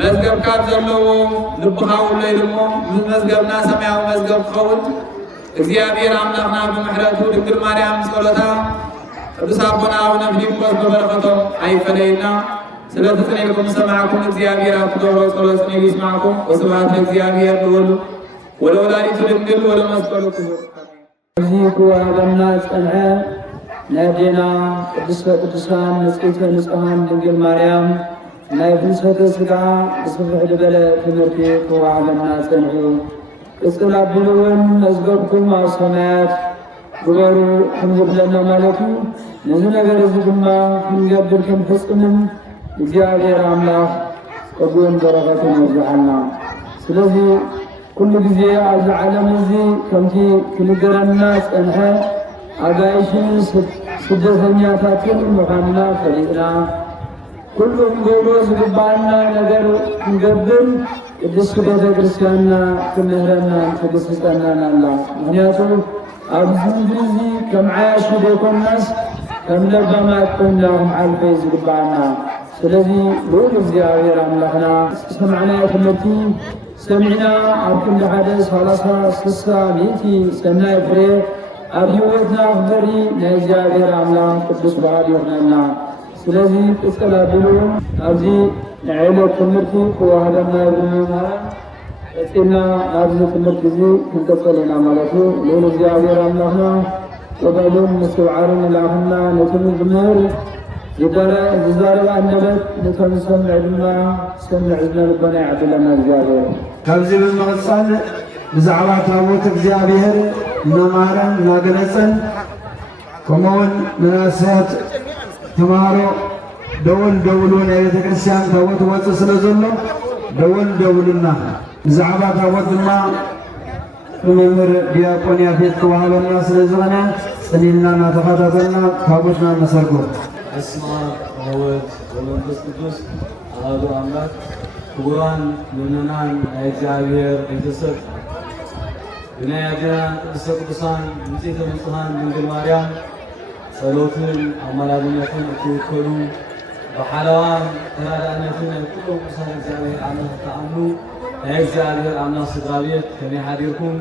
መዝገብ ካብ ዘለዎ ልብኻው ላይ ደሞ መዝገብና ሰማያዊ መዝገብ ክኸውን እግዚአብሔር አምላክና በምሕረቱ ድንግል ማርያም ጸሎታ ቅዱስ አቡነ አቡነ ፊልጶስ በበረከቶም አይፈለይና። ስለተጽነይኩም ሰማዕኩም እግዚአብሔር አትገብሮ ጸሎት ነው ይስማዕኩም። ወስብሐት ለእግዚአብሔር ወለወላዲቱ ድንግል ወለመስቀሉ ክቡር እዚህ ኩዋበና ጸንዐ ናዴና ቅድስተ ቅዱሳን ንጽሕተ ንጹሐን ድንግል ማርያም ናይ ፍልሰተ ሥጋ ብስፍሕ ዝበለ ትምህርቲ ኩዋበና ጸንዑ ቅጽል አቢሉውን መዝገብኩም ኣብ ሰማያት ግበሩ ክንዝብለና ማለቱ ነዚ ነገር እዚ ድማ ክንገብር ክንፍጽምን እግዚአብሔር አምላክ ቅቡን በረከቱን ይወዝዓልና። ስለዚ ኩሉ ጊዜ ኣብዚ ዓለም እዚ ከምቲ ክንገረና ጸንሐ አጋይሽን ስደተኛታትን ምዃንና ፈሊጥና ኩሉም ገብሮ ዝግባአና ነገር ክንገብር ቅድስት ቤተ ክርስቲያንና ትምህረና ትገስጸናን ኣላ። ምክንያቱ ኣብዚ ምድሪ እዚ ከም ዓያሽ ዘይኮንናስ ከም ለባማት ኮይንና ክንሓልፈ ዝግባአና። ስለዚ ልዑል እግዚአብሔር አምላክና ሰማዕናዮ ትምህርቲ ሰሚዕና ኣብ ክንዲ ሓደ 30 60 ሚእቲ ሰናይ ፍሬ ኣብ ህይወትና ክበሪ ናይ እግዚአብሔር አምላክ ቅዱስ በዓል ይኹነና። ስለዚ ቅጽል ኣቢሉ ኣብዚ ናይ ዕለት ትምህርቲ ክወሃበና ይብልናራ ቀፂልና ኣብዚ ትምህርቲ እዚ ክንቀጽል ኢና ማለት እዩ። ልዑል እግዚአብሔር አምላክና ቅበሉን ምስውዓርን ይላኽና ነቲ ዝምህር ዝዛረብ ኣንደበት ነቶም ዝሰምዕ ድማ ሰምዕ ዝነበና ይዓድለና እግዚአብሔር። ካብዚ ብምቕጻል ብዛዕባ ታቦት እግዚአብሔር እናምሃረን እናገለጸን ከምኡውን መናእሰያት ተምሃሮ ደወል ደውሉ ናይ ቤተ ክርስቲያን ታቦት ወፅእ ስለ ዘሎ ደወል ደውሉና ብዛዕባ ታቦት ድማ መምህር ዲያቆን ያፌት ክወሃበና ስለ ዝኾነ ጸኒልና እናተኸታተልና ታቦትና ነሰርጎ። በስመ አብ ወወልድ ወመንፈስ ቅዱስ አሐዱ አምላክ። ክቡራን ምእመናን ናይ እግዚአብሔር ቤተሰብ ብናይ ኣዴና ቅድስተ ቅዱሳን ንጽሕተ ንጹሐን ድንግል ማርያም ጸሎትን ኣማላድነትን እትውከሉ ብሓለዋን ተራዳእነትን ናይ ኩሎም ቅዱሳን እግዚአብሔር ኣምላክ ተኣምኑ ናይ እግዚአብሔር ኣምላክ ስድራ ቤት ከመይ ሓዲርኩም?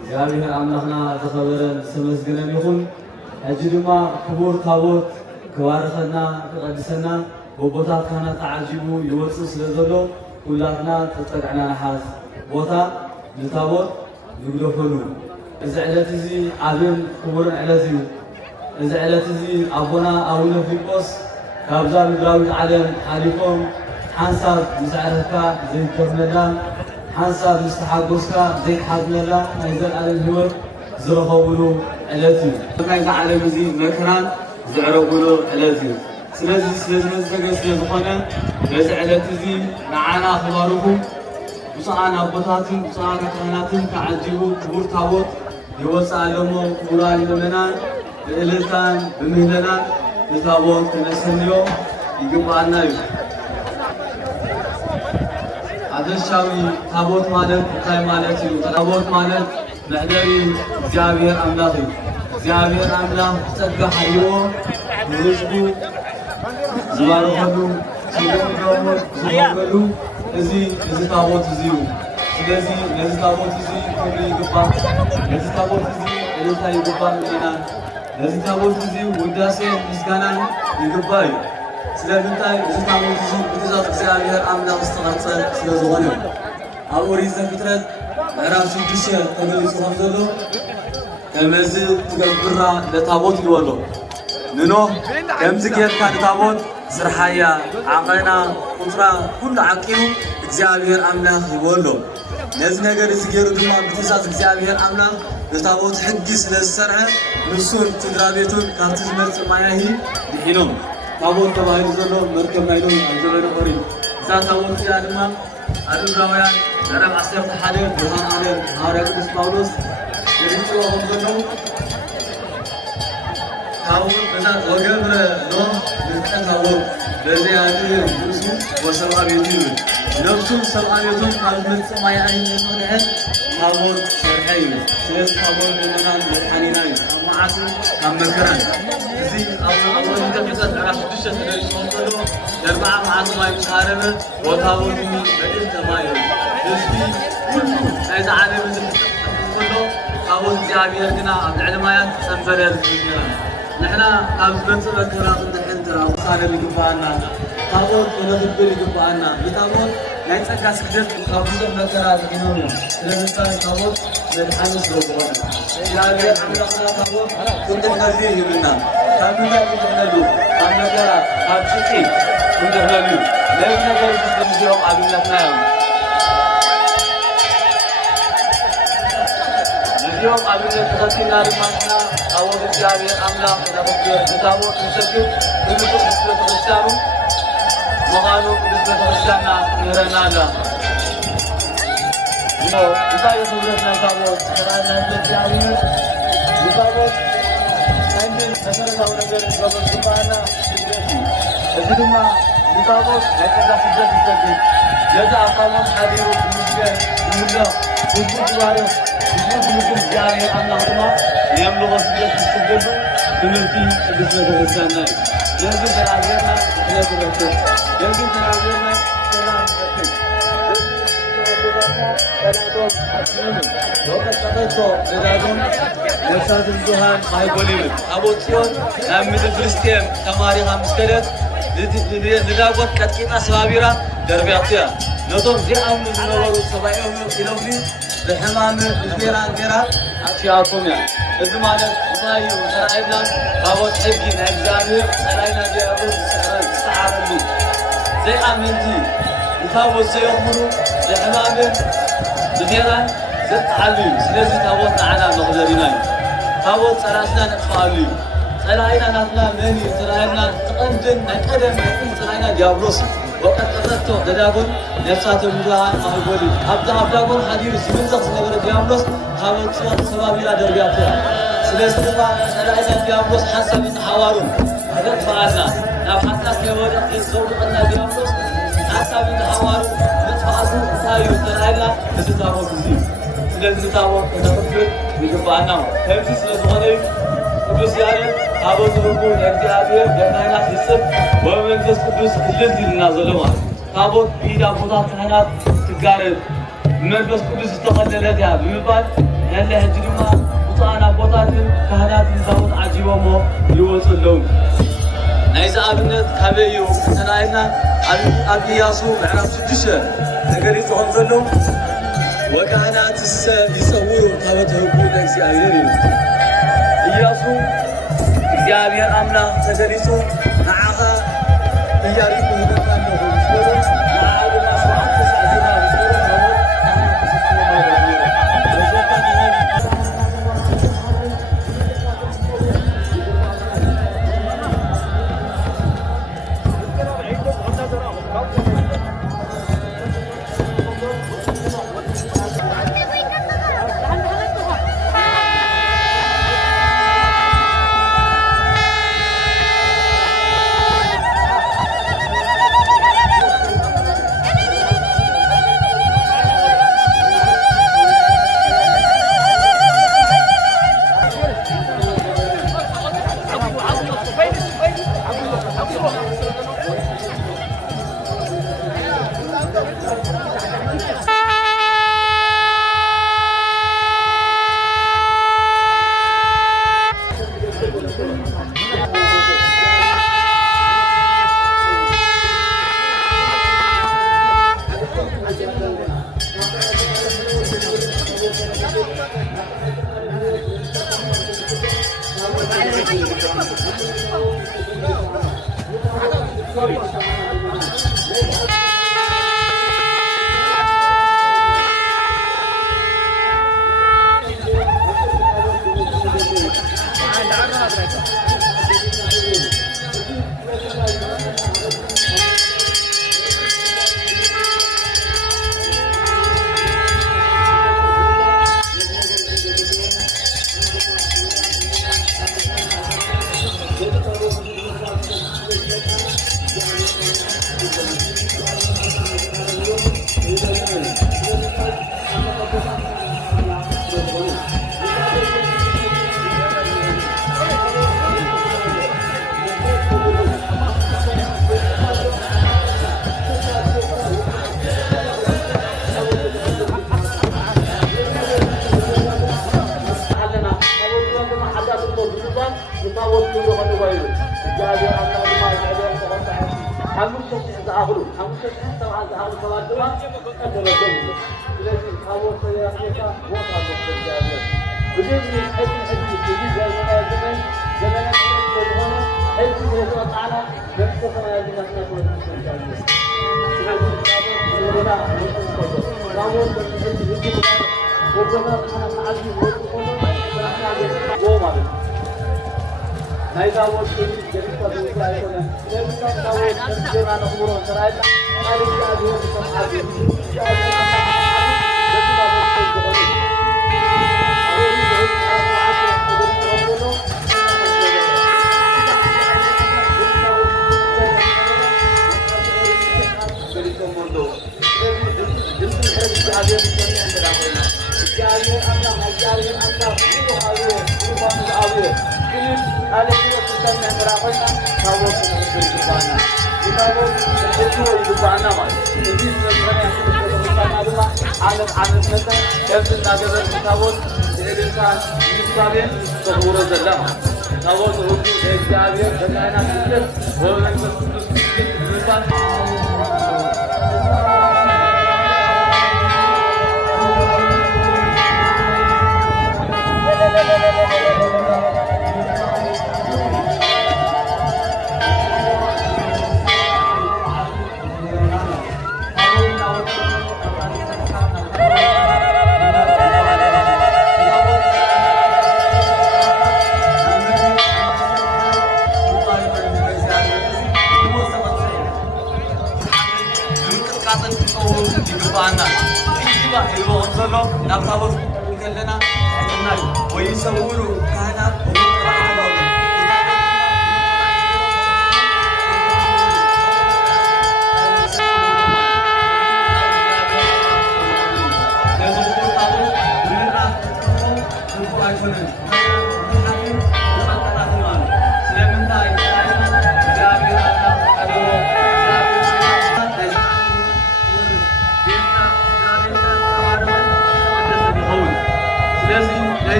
እግዚአብሔር ኣምላክና ዝኸበረን ዝተመስገነን ይኹን። ሕጂ ድማ ክቡር ታቦት ክባርኸና ክቐድሰና በቦታት ካህናት ተዓጂቡ ይወፅእ ስለ ዘሎ ኩላትና ተጸግዕና ንሓዝ ቦታ ንታቦት ይግደፈሉ። እዚ ዕለት እዚ ዓብን ክቡርን ዕለት እዩ። እዚ ዕለት እዚ ኣቦና ኣቡነ ፊልጶስ ካብዛ ምድራዊት ዓለም ሓሊፎም ሓንሳብ ምስዕረካ ዘይከፍነላ ሓንሳብ ምስተሓጐስካ ዘይሓዝነላ ናይ ዘለዓለም ህይወት ዝረኸብሉ ዕለት እዩ። ናይዚ ዓለም እዚ መከራን ዝዕረጉሉ ዕለት እዩ። ስለዚ ስለዝመዘገ ስለዝኾነ በዚ ዕለት እዚ ንዓና ክባርኹ ብፁዓን ኣቦታትን ብፁዓን ካህናትን ተዓጂቡ ክቡር ታቦት ይወፅእ ኣለሞ። ክቡራን ምእመናን ብእልልታን ብምህለላን ንታቦት ክነሰንዮ ይግባአና እዩ። ሓደሻዊ ታቦት ማለት እንታይ ማለት እዩ? ታቦት ማለት መሕደሪ እግዚአብሔር አምላክ እዩ። እግዚአብሔር አምላክ ጸጋ ሓይዎ ንህዝቡ ዝባርኸሉ ሲደሞ ዝኸበሉ እዚ ታቦት እዚ እዩ። ስለዚ ነዚ ታቦት እዚ ክብሪ ይግባእ፣ ነዚ ታቦት እዚ ዕልልታ ይግባእ ኢና፣ ነዚ ታቦት እዚ ውዳሴ ምስጋናን ይግባእ እዩ። ስለምንታይ እዚ ታቦት እዚ ብትእዛዝ እግዚአብሔር አምላክ ዝተቐርጸ ስለ ዝኾነ ኣብ ኦሪት ዘፍጥረት ምዕራፍ 6 ተገሊጹ ከም ዘሎ ከመዝ ትገብራ ለታቦት ይበሎ ንኖህ ከምዚ ጌርካ ንታቦት ስርሓያ ዓቐና ቁፅራ ኩሉ ዓቂኑ እግዚአብሔር አምላክ ይበሎ። ነዚ ነገር እዚ ገይሩ ድማ ብትእዛዝ እግዚአብሔር አምላክ ንታቦት ሕጊ ስለ ዝሰርዐ ንሱን ስድራ ቤቱን ካብቲ ዝመፅእ ማያሂ ድሒኖም ታቦት ተባሂሉ ዘሎ መርከብ ናይሎም ኣብ ዘበነ ኦሪት እዛ ታቦት እዚኣ ድማ ኣብ ዕብራውያን ምዕራፍ 11 ብርሃን ዓለም ሐዋርያ ቅዱስ ጳውሎስ የግልጽዎ ከም ዘለዉ ታቦት በዛ ወገብረ ኖህ ታቦት ለዚህ ያለ ብዙ ወሰባዊ ይሉ ነፍሱም ሰብአዊቱን ካልምጽ ማያይን ነው ታቦት ሰርካይ ስለዚህ ታቦት ለማን ለሐኒናይ ማዓት ካመከራን እዚ አቡ እንደተቀጣ አራፍሽ ተደርሶን ተሎ ለርባ ማዓት ማይ ተሳረበ ወታቦት በደም ተማይ እዚ ሁሉ አይዛ ዓለም ዝምጥቶ ታቦት እግዚአብሔር ግና ኣብ ልዕሊ ማያት ሰንበረል ይገራ نحنا ኣብ ዝመጽእ መከራ እንተንተራ ሳነ ልግባና ታቦት ወለድብል ይግባና ታቦት ናይ ጸጋ ስግደት ካብ ብዙሕ መከራ ዝግነው ስለዚህ ታቦት መድኃኒት ስለሆነ እግዚአብሔር አምላክና ታቦት እንደዚህ ይብልና ካምና እንደነዱ ካመከራ ካብጭቂ እንደነዱ ለምን ነገር ዝምዝው አብላትና ያው اليوم قبل تخطينا لمانا أول الجابير أملا نبقى نتابع نسجل نمتو نسبة غشانو مغانو نسبة غشانا نرنا لا إذا يخبرتنا نتابع نتابع الجابير نتابع عندنا نسر الله ونجر نتابع سبحانا أجدنا نتابع نتابع سجد نسجل يجا أقامم حديث المسجد الملا نسبة غارو ممكن يعني أنا هما يملوا مسجد السجود بمرتين بسم الله الرحمن يمكن تراجعنا لا تركت يمكن تراجعنا سلام وقت تقصو لازم نفسات الزهان ما يقولين أبو تيون أمد الفلسطين تماري خمس كلت لدابت كتكين أسبابيرا دربياتيا نطور زي أمن زنورو سبايهم يلوفي بحمام الجيران جيران أشياءكم يعني إذا ما له زاي وسراينا أبوت حبي نجزانه سراينا جابوا سعرلو زي أمنتي يثابوا زي يخبروا بحمام الجيران زت علي سلسلة تابوتنا على مقدرنا تابوت سراسنا نفعلي سراينا نحنا مني سراينا تقدم نقدم سراينا جابروس وقد قصدت دداغون نفسات المدهان أهبولي أبداغون حدير سمنزق سنغر ديابلوس حاول سبابيلا دربياتها سلسلة سرائنا ديابلوس حسب حوارون هذا فعلنا لو حتى سيوجد يزور قلنا ديابلوس حسب حوارون نتفعلون سايو سرائنا نتتابو بزيب سلسلة نتفكر بجبعنا همسي سلسلة ቅዱስ ያሬድ ታቦት ርጉም እግዚአብሔር በካህናት ይስብ በመንፈስ ቅዱስ ልጅ ይናዘለማ ታቦት ቢዳ ቦታ ካህናት ትጋረድ መንፈስ ቅዱስ ተኸለለት ያ በመባል ያለ ህጅማ ቁጣና ቦታትን ካህናት ታቦት አጅቦሞ ይወጽለው ናይዛ አብነት ካበዩ ተናይና አብያሱ ምዕራፍ 6 ነገር ይጾም ዘሎ ወካህናት ይሰውሩ ታቦት ህጉ እግዚአብሔር ኢያሱ እግዚአብሔር አምላክ ተገሊጹ ንዓኻ ኢያሪኮ ይደፋለሁ ስለሆነ ንዓውና ሰዓት ተሳዝና ስለሆነ ተኣኽሉ ሓሙሽተ ሽሕን ሰብዓ ዝኣኽሉ ሰባት ድማ ቀደረቶም እዩ ስለዚ ታቦት ተያስካ ቦታ ኣሎ እግዚአብሔር ብድም ሕዚ እዚ ዘመናዊ ዘመነ ስለዝኾነ ሕዚ ስለዝወጣዕና መንግስተ ሰማያት ዝናስናትወት እግዚአብሔር ስለዚ ታቦት ታቦት ሕዚ ወጎታት ዓብዪ ወጡ ኮኖ ስራሕና ጎ ማለት እዩ ናይ ታቦት ጀሪካ ዝውሳ ኣይኮነ ስለዚ ታቦት ጀና ነኽብሮ ሰራይና ቃል እግዚአብሔር ዝሰምዓሉ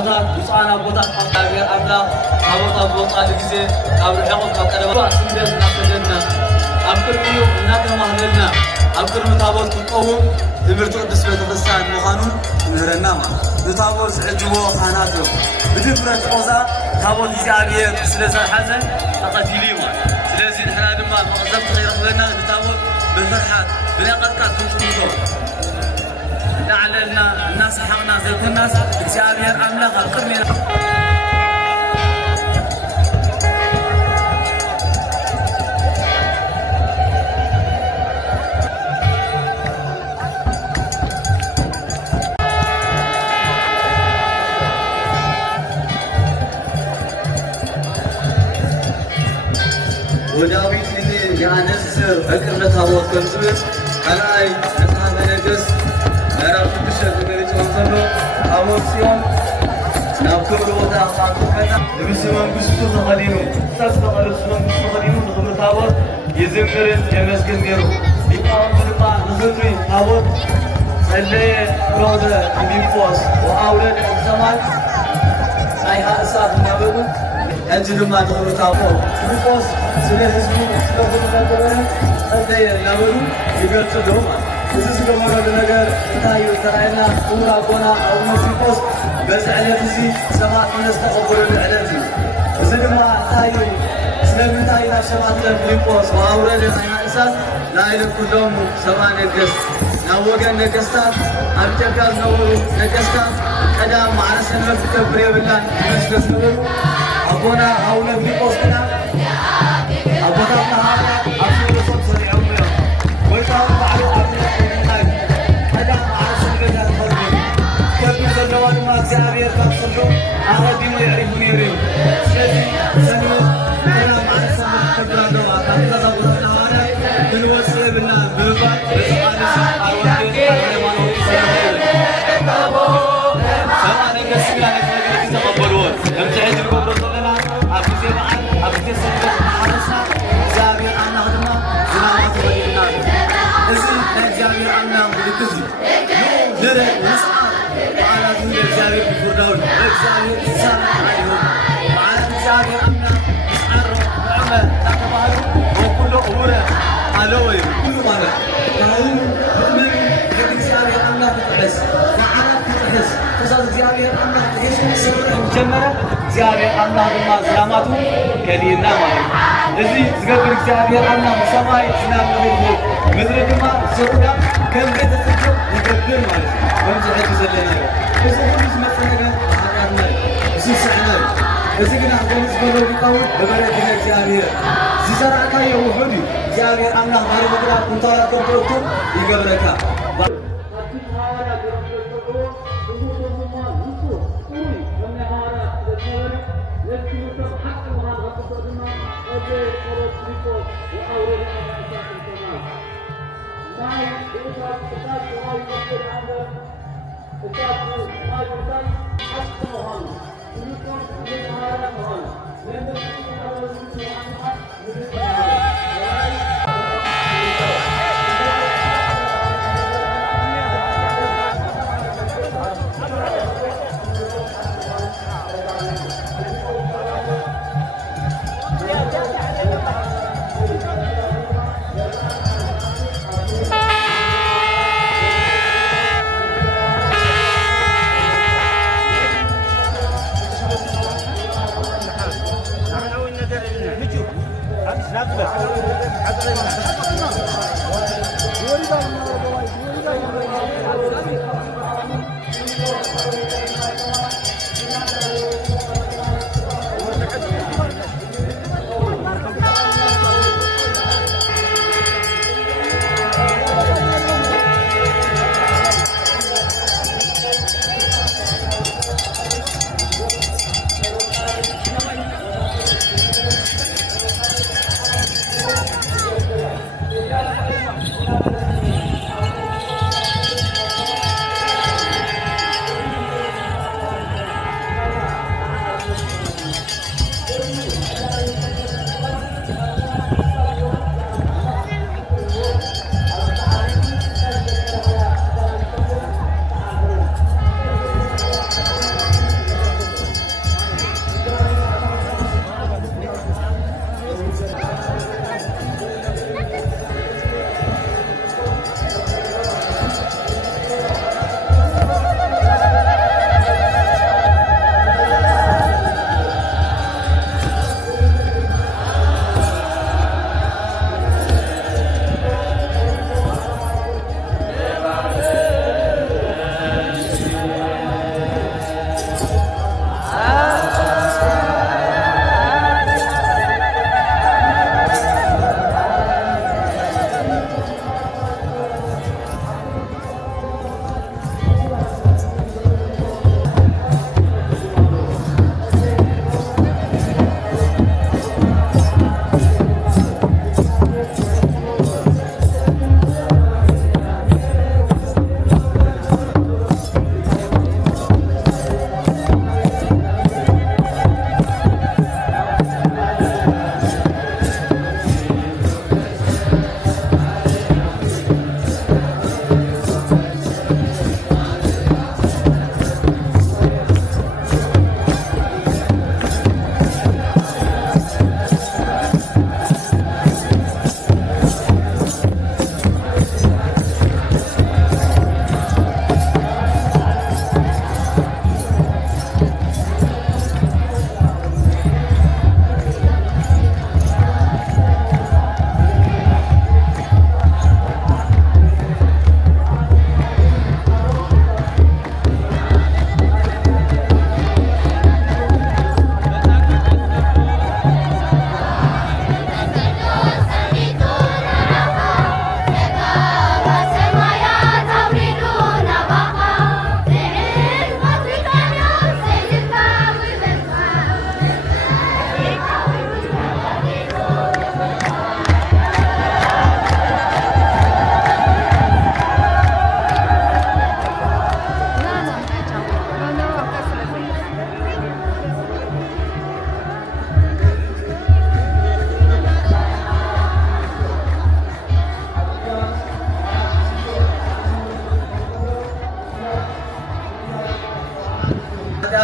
أبوات بسعان أبوات حقاقير أبلا أبوات أبوات ጊዜ أبو حقوق كقدمات سندس ناسجنا أبكر ميو ناكنا مهلنا أبكر متابوت كقوم تمرتو قدس بيتفسان مخانون نهرنا ما نتابوت سعجبو خاناتو بدفرة قوزا تابوت إزعابير سلسة حزن تقتيلي ما سلسة نحنا دما مقزبت غير أخذنا نتابوت بالفرحات بلاقتك كنتو لعلنا الناس حقنا زي الناس እግዚአብሔር አምላክ አቅርሜ ወዳዊት ያነስ በቅርበት አወቅ ከምዝብት ከላይ መጽሐፈ ነገሥት ምዕራፍ 6 ገለጻውን ዘሎ ታቦት ሲሆን ናብ ክብሪ ቦታ ኣኻትከና ንብስ መንግስቱ ተኸዲኑ ሰብ ተቐልሱ መንግስቱ ተኸዲኑ ንክብሪ ታቦት ይዝምርን የመስግን ነይሩ ሊቃውንቱ ድማ ንክብሪ ታቦት ጸለየ ሮዘ ፊልጶስ ወአውረደ እምሰማይ ናይሃ እሳት እናበሉ ሕጂ ድማ ንክብሪ ታቦት ፊልጶስ ስለ ህዝቡ ስለዝነበረ ጸለየ እናበሉ ይገልጹ ኣለዉ ማለት እዚ ዝገበረሉ ነገር እንታይ እዩ ተራእየና ክቡር ኣቦና ኣቡነ ፊልጶስ በዚ ዕለት እዚ ሰማዕትነት ዝተቐበለሉ ዕለት እዩ እዚ ድማ እንታይ እዩ ስለምንታይ ናብ ሰማዕትነ ፊልጶስ ወአውረደ ናይሃ እሳት ንዓይነት ኩሎም ሰብአ ነገሥት ናብ ወገን ነገሥታት ኣብ ኢትዮጵያ ዝነበሩ ነገሥታት ቀዳም ማዕረ ሰንበት ክገብር የብላን ይመስገን ዝነበሩ ኣቦና ኣቡነ ፊልጶስ ግና ኣቦታትና ሃዋርያት ኣብ ሽውሶም ሰሪዖም እዮም ጎይታዊ ባዕሉ ኣብ ቀዳም ማዕረ ሰንበት ዝኸብር ዘለዋ ድማ እግዚኣብሔር ካብ ሰሎ ኣቐዲሙ የዕሪፉ ነይሩ እዩ ስለዚ ሰንበት ቀዳም ማዕረ ሰንበት ክገብር ኣለዋ ካብ ገዛ ቦታትና ሃዋርያት ክንወፅእ የብልና ብምባል በዝቃልሲ ኣርወንጌል ሃይማኖት ሰብኣ ነገሥት ጋ ነቲ ነገር እዚ ተቐበልዎን ከምዚ ሕዚ ንገብሮ ዘለና ኣብ ግዜ በዓል ኣብ ግዜ ሰንበት ማሕረስና ጊዜ ንረድ ንስዓር በዓላት እግዚአብሔር ፍርዳውን እግዚአብሔር ትሳና አይሆን በዓላት እግዚአብሔር አምና ንስዓር ንዕመ ተባሉ ወኩሎ እውረ አለው ሁሉ ማለት ካሁን ምእመን እግዚአብሔር አምላክ ተጠቀስ በዓላት ተጠቀስ ተሳዝ እግዚአብሔር አምላክ ተጠቀስ ጀመረ እግዚአብሔር አምላክ ማዝራማቱ ከዲና ማለት እዚህ ዝገብር እግዚአብሔር አምላክ ሰማይ ዝናብ ነው ምድር ድማ ዘሩዳ ከመሬት ተሰጥቶ ይገብር ማለት ነው ወንጀል ተዘለና እዚህ ሁሉ መሰነገ ኃጢአትና እዚህ ሰዓና እዚህ ግን አሁን ዝበለው ቢቃው በበረከት እግዚአብሔር ዝዘራካ የውሁድ እግዚአብሔር አምላክ ባለ ምድር ኩንታላ ከብሮቱ ይገብረካ Snap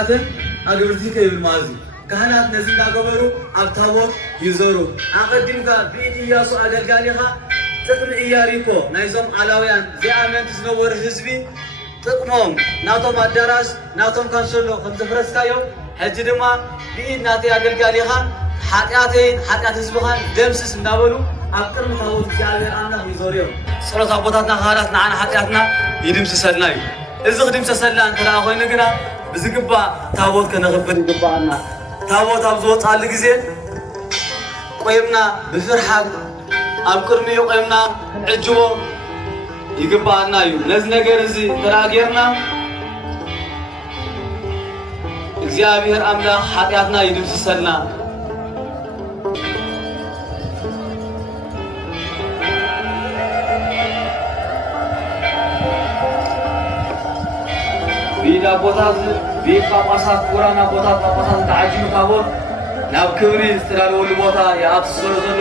ካህናትን አግብርቲ ከይብል ማዚ ካህናት ነዚ እንዳገበሩ ኣብ ታቦት ይዘሩ ኣቀዲምካ ብኢድ ኢያሱ ኣገልጋሊኻ ጥቅሚ ኢያሪኮ ናይዞም ዓላውያን ዘኣመንቲ ዝነበሩ ህዝቢ ጥቅሞም ናቶም ኣዳራሽ ናቶም ካንሰሎ ከም ዘፍረስካዮም ሕጂ ድማ ብኢድ ናተይ ኣገልጋሊኻ ሓጢአት ህዝብኻን ደምስስ እንዳበሉ ኣብ ቅድሚ ታቦት እግዚአብሔር ኣምላኽ ይዞሩ እዮም። ጸሎት ኣቦታትና ካህናት ንዓና ሓጢአትና ይድምስሰልና እዩ። እዚ ክድምሰሰልና እንተደኣ ኮይኑ ግና ብዝግባእ ታቦት ከነኽብር ይግባአና። ታቦት ኣብ ዝወፃሉ ግዜ ቆይምና ብፍርሓት ኣብ ቅድሚኡ ቆይምና ክንዕጅቦ ይግባአና እዩ። ነዚ ነገር እዚ እንተደኣ ጌርና እግዚአብሔር ኣምላኽ ሓጢአትና ይድምስሰልና። ቢድ ኣቦታት ቢድ ጳጳሳት ክቡራን ኣቦታት ጳጳሳት ተዓጂቡ ታቦት ናብ ክብሪ ዝተዳለወሉ ቦታ ይኣቱ ስለ ዘሎ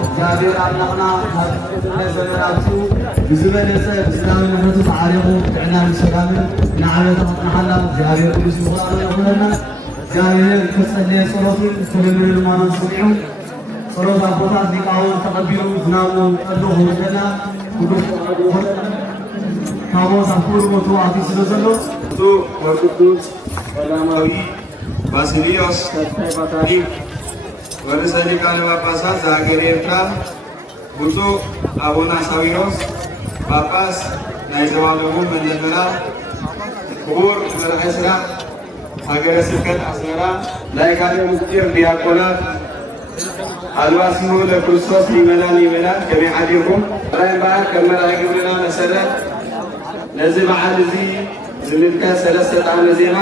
እግዚአብሔር አምላክና ዘመናቱ ብዝበለፀ ብዝናምነቱ ተዓሪቑ ጥዕናን ሰላምን ንዓበታ እግዚአብሔር ቅዱስ ምዃኑ ይኹነና። እግዚአብሔር ከጸለየ ጸሎትን ተለምነ ልማኖን ሰሚዑ ጸሎት ኣቦታት ሊቃውን ተቐቢሉ ዝናቡ ቀሎ ክውለና ቅዱስ ይኹነና። ታቦት ኣብ ክቡር ቦቱ ኣትዩ ስለ ዘሎ ወቅዱስ ቀዳማዊ ባስልዮስ ተስፋይ ፓትርያርክ ርዕሰ ሊቃነ ጳጳሳት ዘሀገረ ኤርትራ ብፁዕ አቡነ ሳዊሮስ ጳጳስ ናይ ዞባ ደቡብ መንደመራ ክቡር መርሐ ስራሕ ሀገረ ስብከት አስመራ ላይካነ ምስጢር ዲያቆናት አልባሲሁ ለክርስቶስ ሊመናን ይመናን ከመይ ሓዲርኩም ራይ በዓል ከም መርአይ ግብርና መሰረት ነዚ በዓል እዚ ዝምልከት ሰለስተ ጣዕመ ዜማ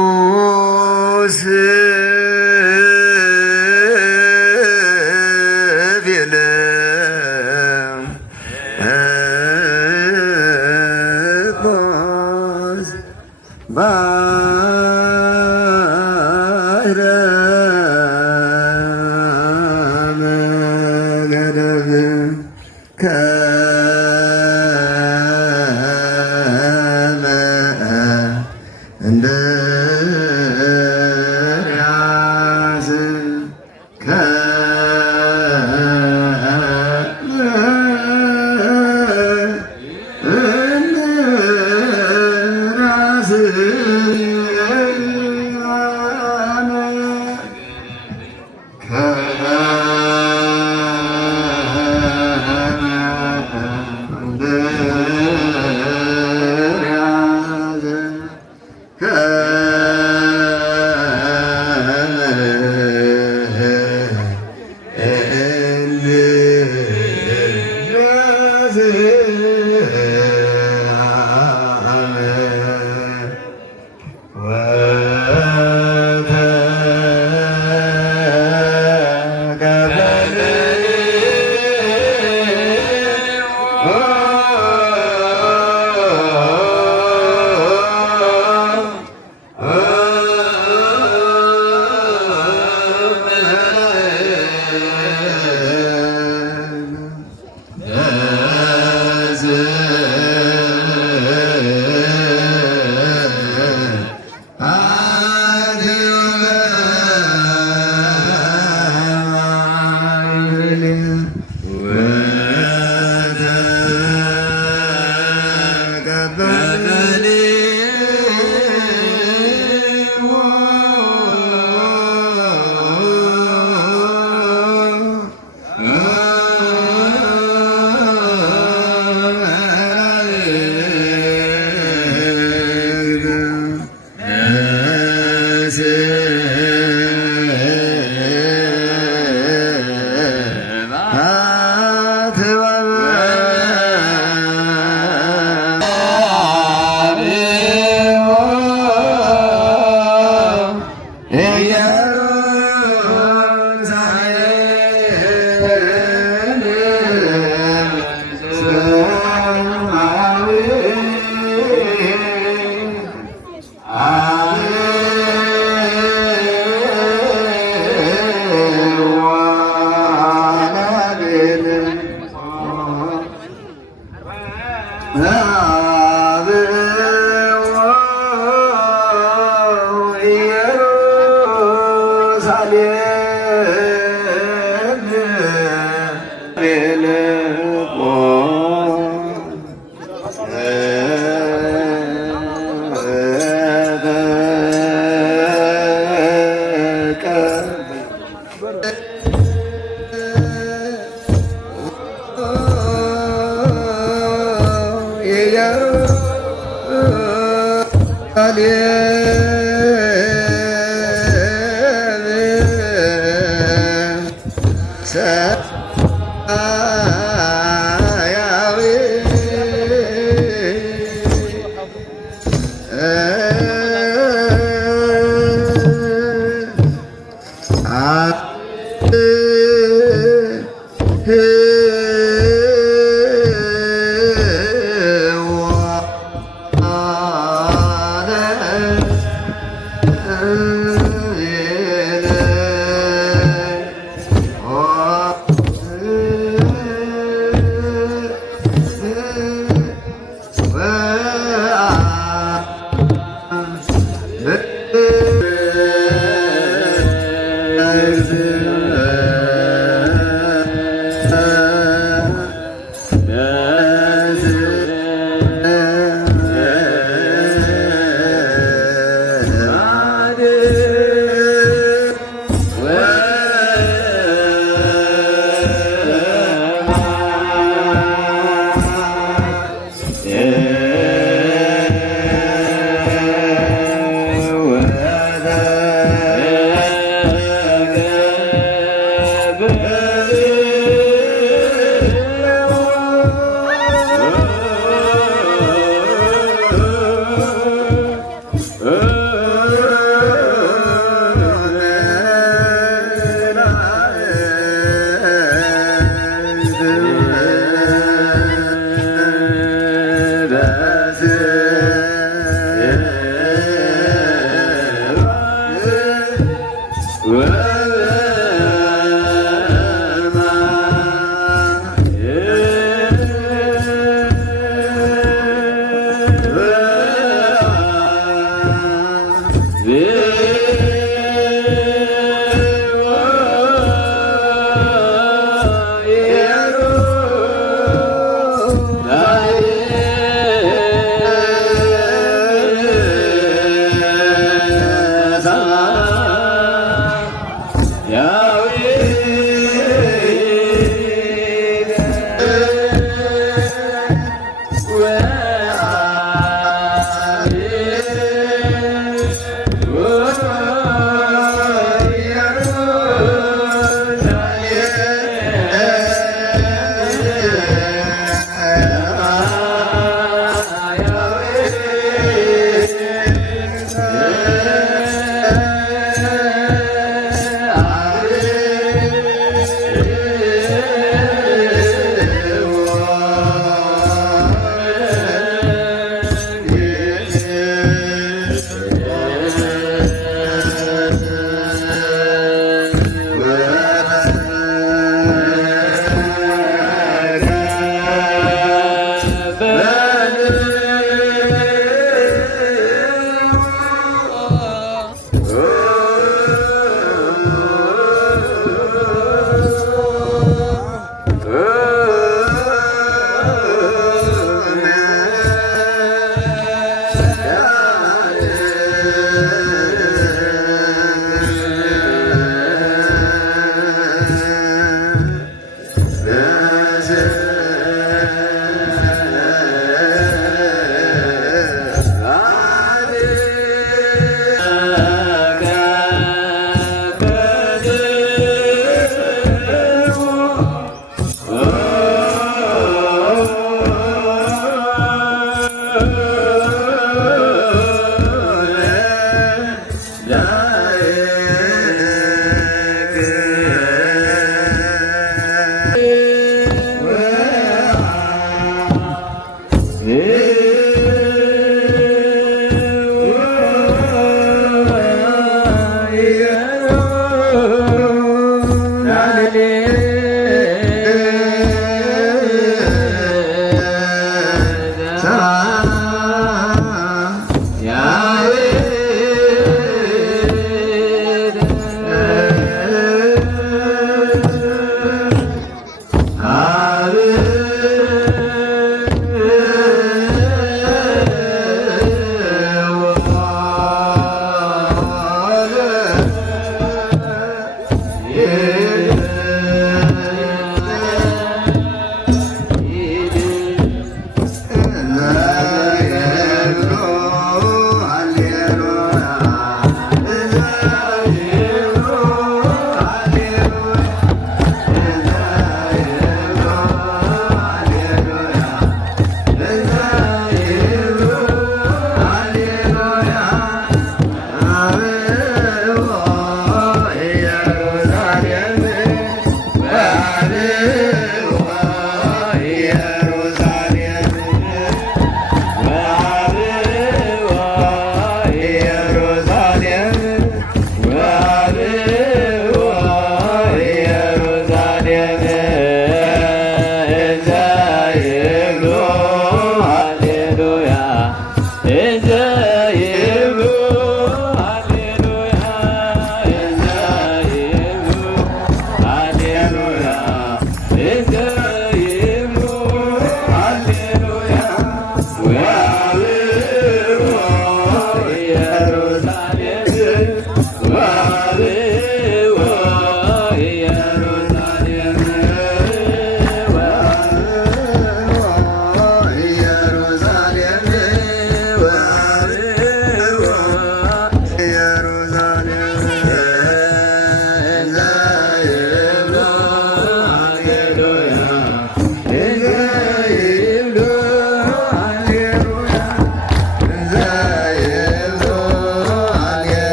ለቅዱስ ፊልጶስ ባሕረ መገደብ እንድርያስ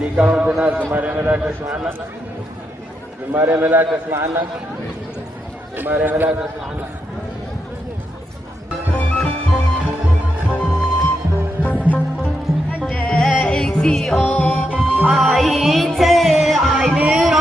ሊቃውንትና ዝማሬ መላክ እስማዓና ዝማሬ መላክ እስማዓና ዝማሬ መላክ እስማዓና እግዚኦ አይንተ አይምሮ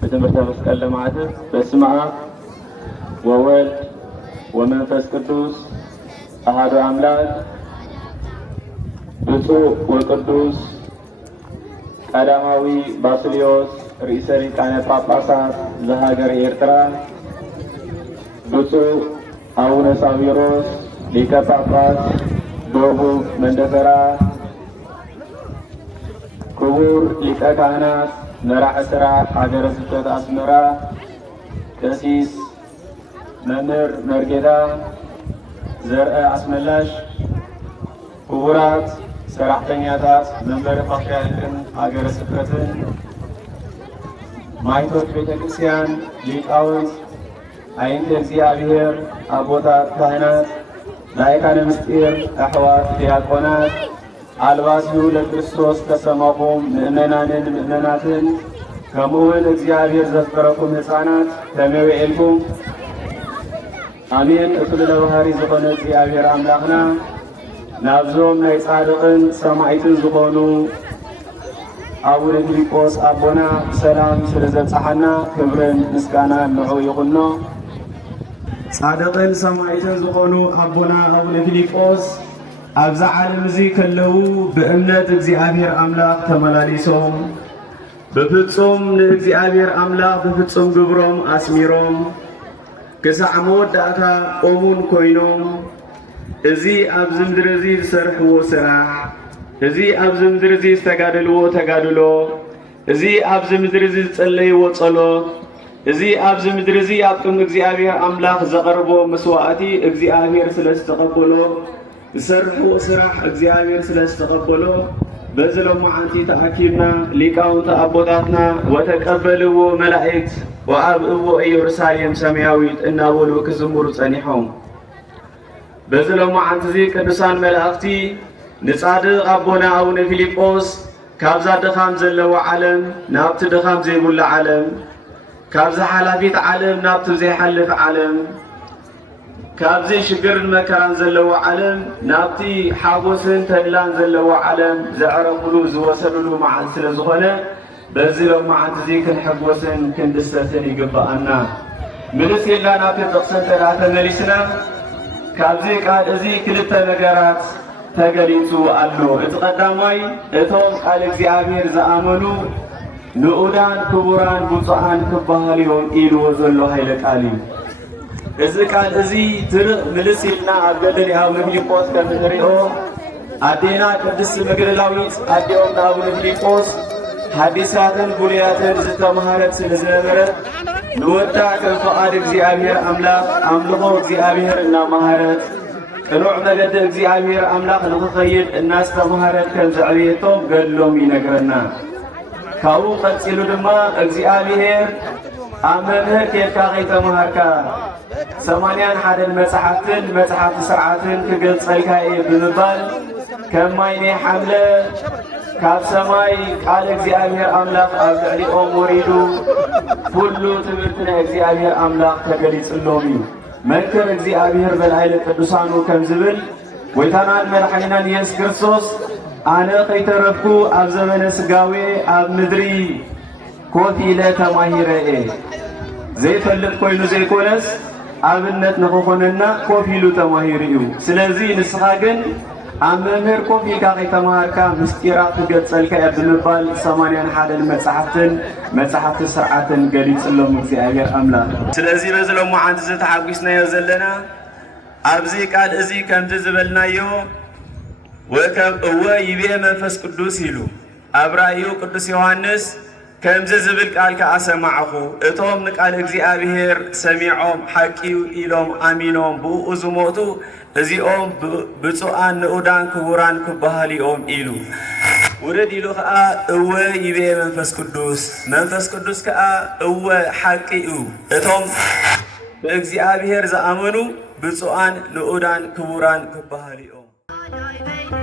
በትምህርተ መስቀል ለማዕተብ በስመ አብ ወወልድ ወመንፈስ ቅዱስ አሐዱ አምላክ። ብፁዕ ወቅዱስ ቀዳማዊ ባስልዮስ ርእሰ ሊቃነ ጳጳሳት ዘሀገረ ኤርትራ፣ ብፁዕ አቡነ ሳዊሮስ ሊቀ ጳጳስ ደቡብ መንደፈራ፣ ክቡር ሊቀ ካህናት መራሒ ስራሕ ሀገረ ስብከት አስመራ ቀሲስ መምህር መርጌታ ዘርአ አስመላሽ፣ ክቡራት ሰራሕተኛታት መንበረ ፓትርያርክን ሀገረ ስብከትን፣ ማይቶት ቤተ ክርስቲያን ሊቃውንት፣ አይንተ እግዚአብሔር አቦታት ካህናት፣ ላይካነ ምስጢር አሕዋት ዲያቆናት፣ አልባሲሁ ለክርስቶስ ተሰማኩም ምእመናንን ምእመናትን፣ ከምኡውን እግዚአብሔር ዘፍቀረኩም ሕፃናት ከመይ ውዒልኩም አሜን። እኩል ለባህሪ ዝኾነ እግዚአብሔር አምላኽና ናብዞም ናይ ጻድቕን ሰማዕትን ዝኾኑ አቡነ ፊልጶስ አቦና ሰላም ስለ ዘብፅሓና ክብርን ምስጋና ንዑ ይኹኖ። ጻድቅን ሰማዕትን ዝኾኑ አቦና አቡነ ፊልጶስ ኣብዛ ዓለም እዚ ከለው ብእምነት እግዚአብሔር አምላክ ተመላሊሶም በፍጹም ለእግዚአብሔር አምላክ በፍጹም ግብሮም አስሚሮም ክሳዕ መወዳእታ ቆሙን ኮይኖም እዚ ኣብ ምድሪ እዚ ዝሰርሕዎ ስራሕ እዚ ኣብ ምድሪ እዚ ዝተጋደልዎ ተጋድሎ እዚ ኣብ ምድሪ እዚ ዝጸለይዎ ጸሎት እዚ ኣብ ምድሪ እዚ ኣብ ቅድሚ እግዚአብሔር አምላክ ዘቀርቦ መስዋዕቲ እግዚአብሔር ስለዝተቀበሎ ዝሰርሕዎ ስራሕ እግዚአብሔር ስለዝተቀበሎ በዝሎም ዓንቲ ተኣኪብና ሊቃውንተ አቦታትና ወተቀበልዎ መላእክት ወአብእዎ ኢየሩሳሌም ሰማያዊት እናበሉ ክዝሙሩ ጸኒሖም በዝሎም ዓንቲ እዚ ቅዱሳን መላእክቲ ንጻድቅ አቦና አቡነ ፊልጶስ ካብዛ ድኻም ዘለዎ ዓለም ናብቲ ድኻም ዘይብሉ ዓለም ካብዛ ሓላፊት ዓለም ናብቲ ዘይሓልፍ ዓለም ካብዚ ሽግርን መከራን ዘለዎ ዓለም ናብቲ ሓጎስን ተድላን ዘለዎ ዓለም ዘዕረፍሉ ዝወሰድሉ መዓልቲ ስለ ዝኾነ በዚ ሎም መዓልቲ እዚ ክንሕጎስን ክንድሰትን ይግባአና ምልስ የላ ናብቲ ጥቕሰን ተዳ ተመሊስና ካብዚ ቃል እዚ ክልተ ነገራት ተገሊጹ ኣሎ እቲ ቀዳማይ እቶም ቃል እግዚአብሔር ዝኣመኑ ንኡዳን ክቡራን ብፁዓን ክበሃሉ እዮም ኢልዎ ዘሎ ሃይለ ቃል እዩ እዚ ቃል እዚ ትርቕ ምልስ ኢልና ኣብ ገደል አቡነ ፊልጶስ ከም ንሪኦ ኣዴና ቅድስቲ መግደላዊት ኣዴኦም ንኣቡነ ፊልጶስ ሓዲሳትን ብሉያትን ዝተምሃረት ስለ ዝነበረት ንወዳ ከም ፈቓድ እግዚአብሔር አምላክ ኣምልኾ እግዚአብሔር እናመሃረት ቅኑዕ መገዲ እግዚአብሔር አምላክ ንኽኸይድ እናስተምሃረት ከም ዘዕብየቶም ገድሎም ይነግረና ካብኡ ቀፂሉ ድማ እግዚአብሔር ኣብ መምህር ኬድካ ከይተምሃርካ 81 መጽሓፍትን መጽሓፍቲ ስርዓትን ክገልጸልካ እየ ብምባል ከም ማይ ናይ ሓምለ ካብ ሰማይ ቃል እግዚአብሔር አምላክ ኣብ ልዕሊኦም ወሪዱ ኩሉ ትምህርቲ ናይ እግዚአብሔር አምላክ ተገሊጽሎም እዩ መንክር እግዚአብሔር በላይለ ቅዱሳኑ ከም ዝብል ጎይታናን መድሓኒናን ኢየሱስ ክርስቶስ ኣነ ከይተረፍኩ ኣብ ዘመነ ስጋዌ ኣብ ምድሪ ኮፍ ኢለ ተማሂረ እየ ዘይፈልጥ ኮይኑ ዘይኮነስ ኣብነት ንኽኾነና ኮፍ ኢሉ ተማሂሩ እዩ ስለዚ ንስኻ ግን ኣብ መምህር ኮፍ ኢልካ ከይተምሃርካ ምስጢራት ክገልጸልካ እየ ብምባል 81 መጽሓፍትን መጽሓፍቲ ስርዓትን ገሊጽሎም እግዚአብሔር አምላክ ስለዚ በዚ ሎሞ ዓንቲ ዝተሓጒስናዮ ዘለና ኣብዚ ቃል እዚ ከምዚ ዝበልናዮ ወከም እወ ይቤ መንፈስ ቅዱስ ኢሉ ኣብ ራእዩ ቅዱስ ዮሐንስ ከምዚ ዝብል ቃል ከዓ ሰማዕኹ እቶም ንቃል እግዚአብሔር ሰሚዖም ሓቂው ኢሎም ኣሚኖም ብኡ ዝሞቱ እዚኦም ብፁዓን ንኡዳን ክቡራን ክበሃሉ እዮም ኢሉ ውረድ ኢሉ ከዓ እወ ይቤ መንፈስ ቅዱስ ከዓ እወ ሓቂ እዩ እቶም ብእግዚአብሔር ዝኣመኑ ብፁዓን ንኡዳን ክቡራን ክበሃሉ እዮም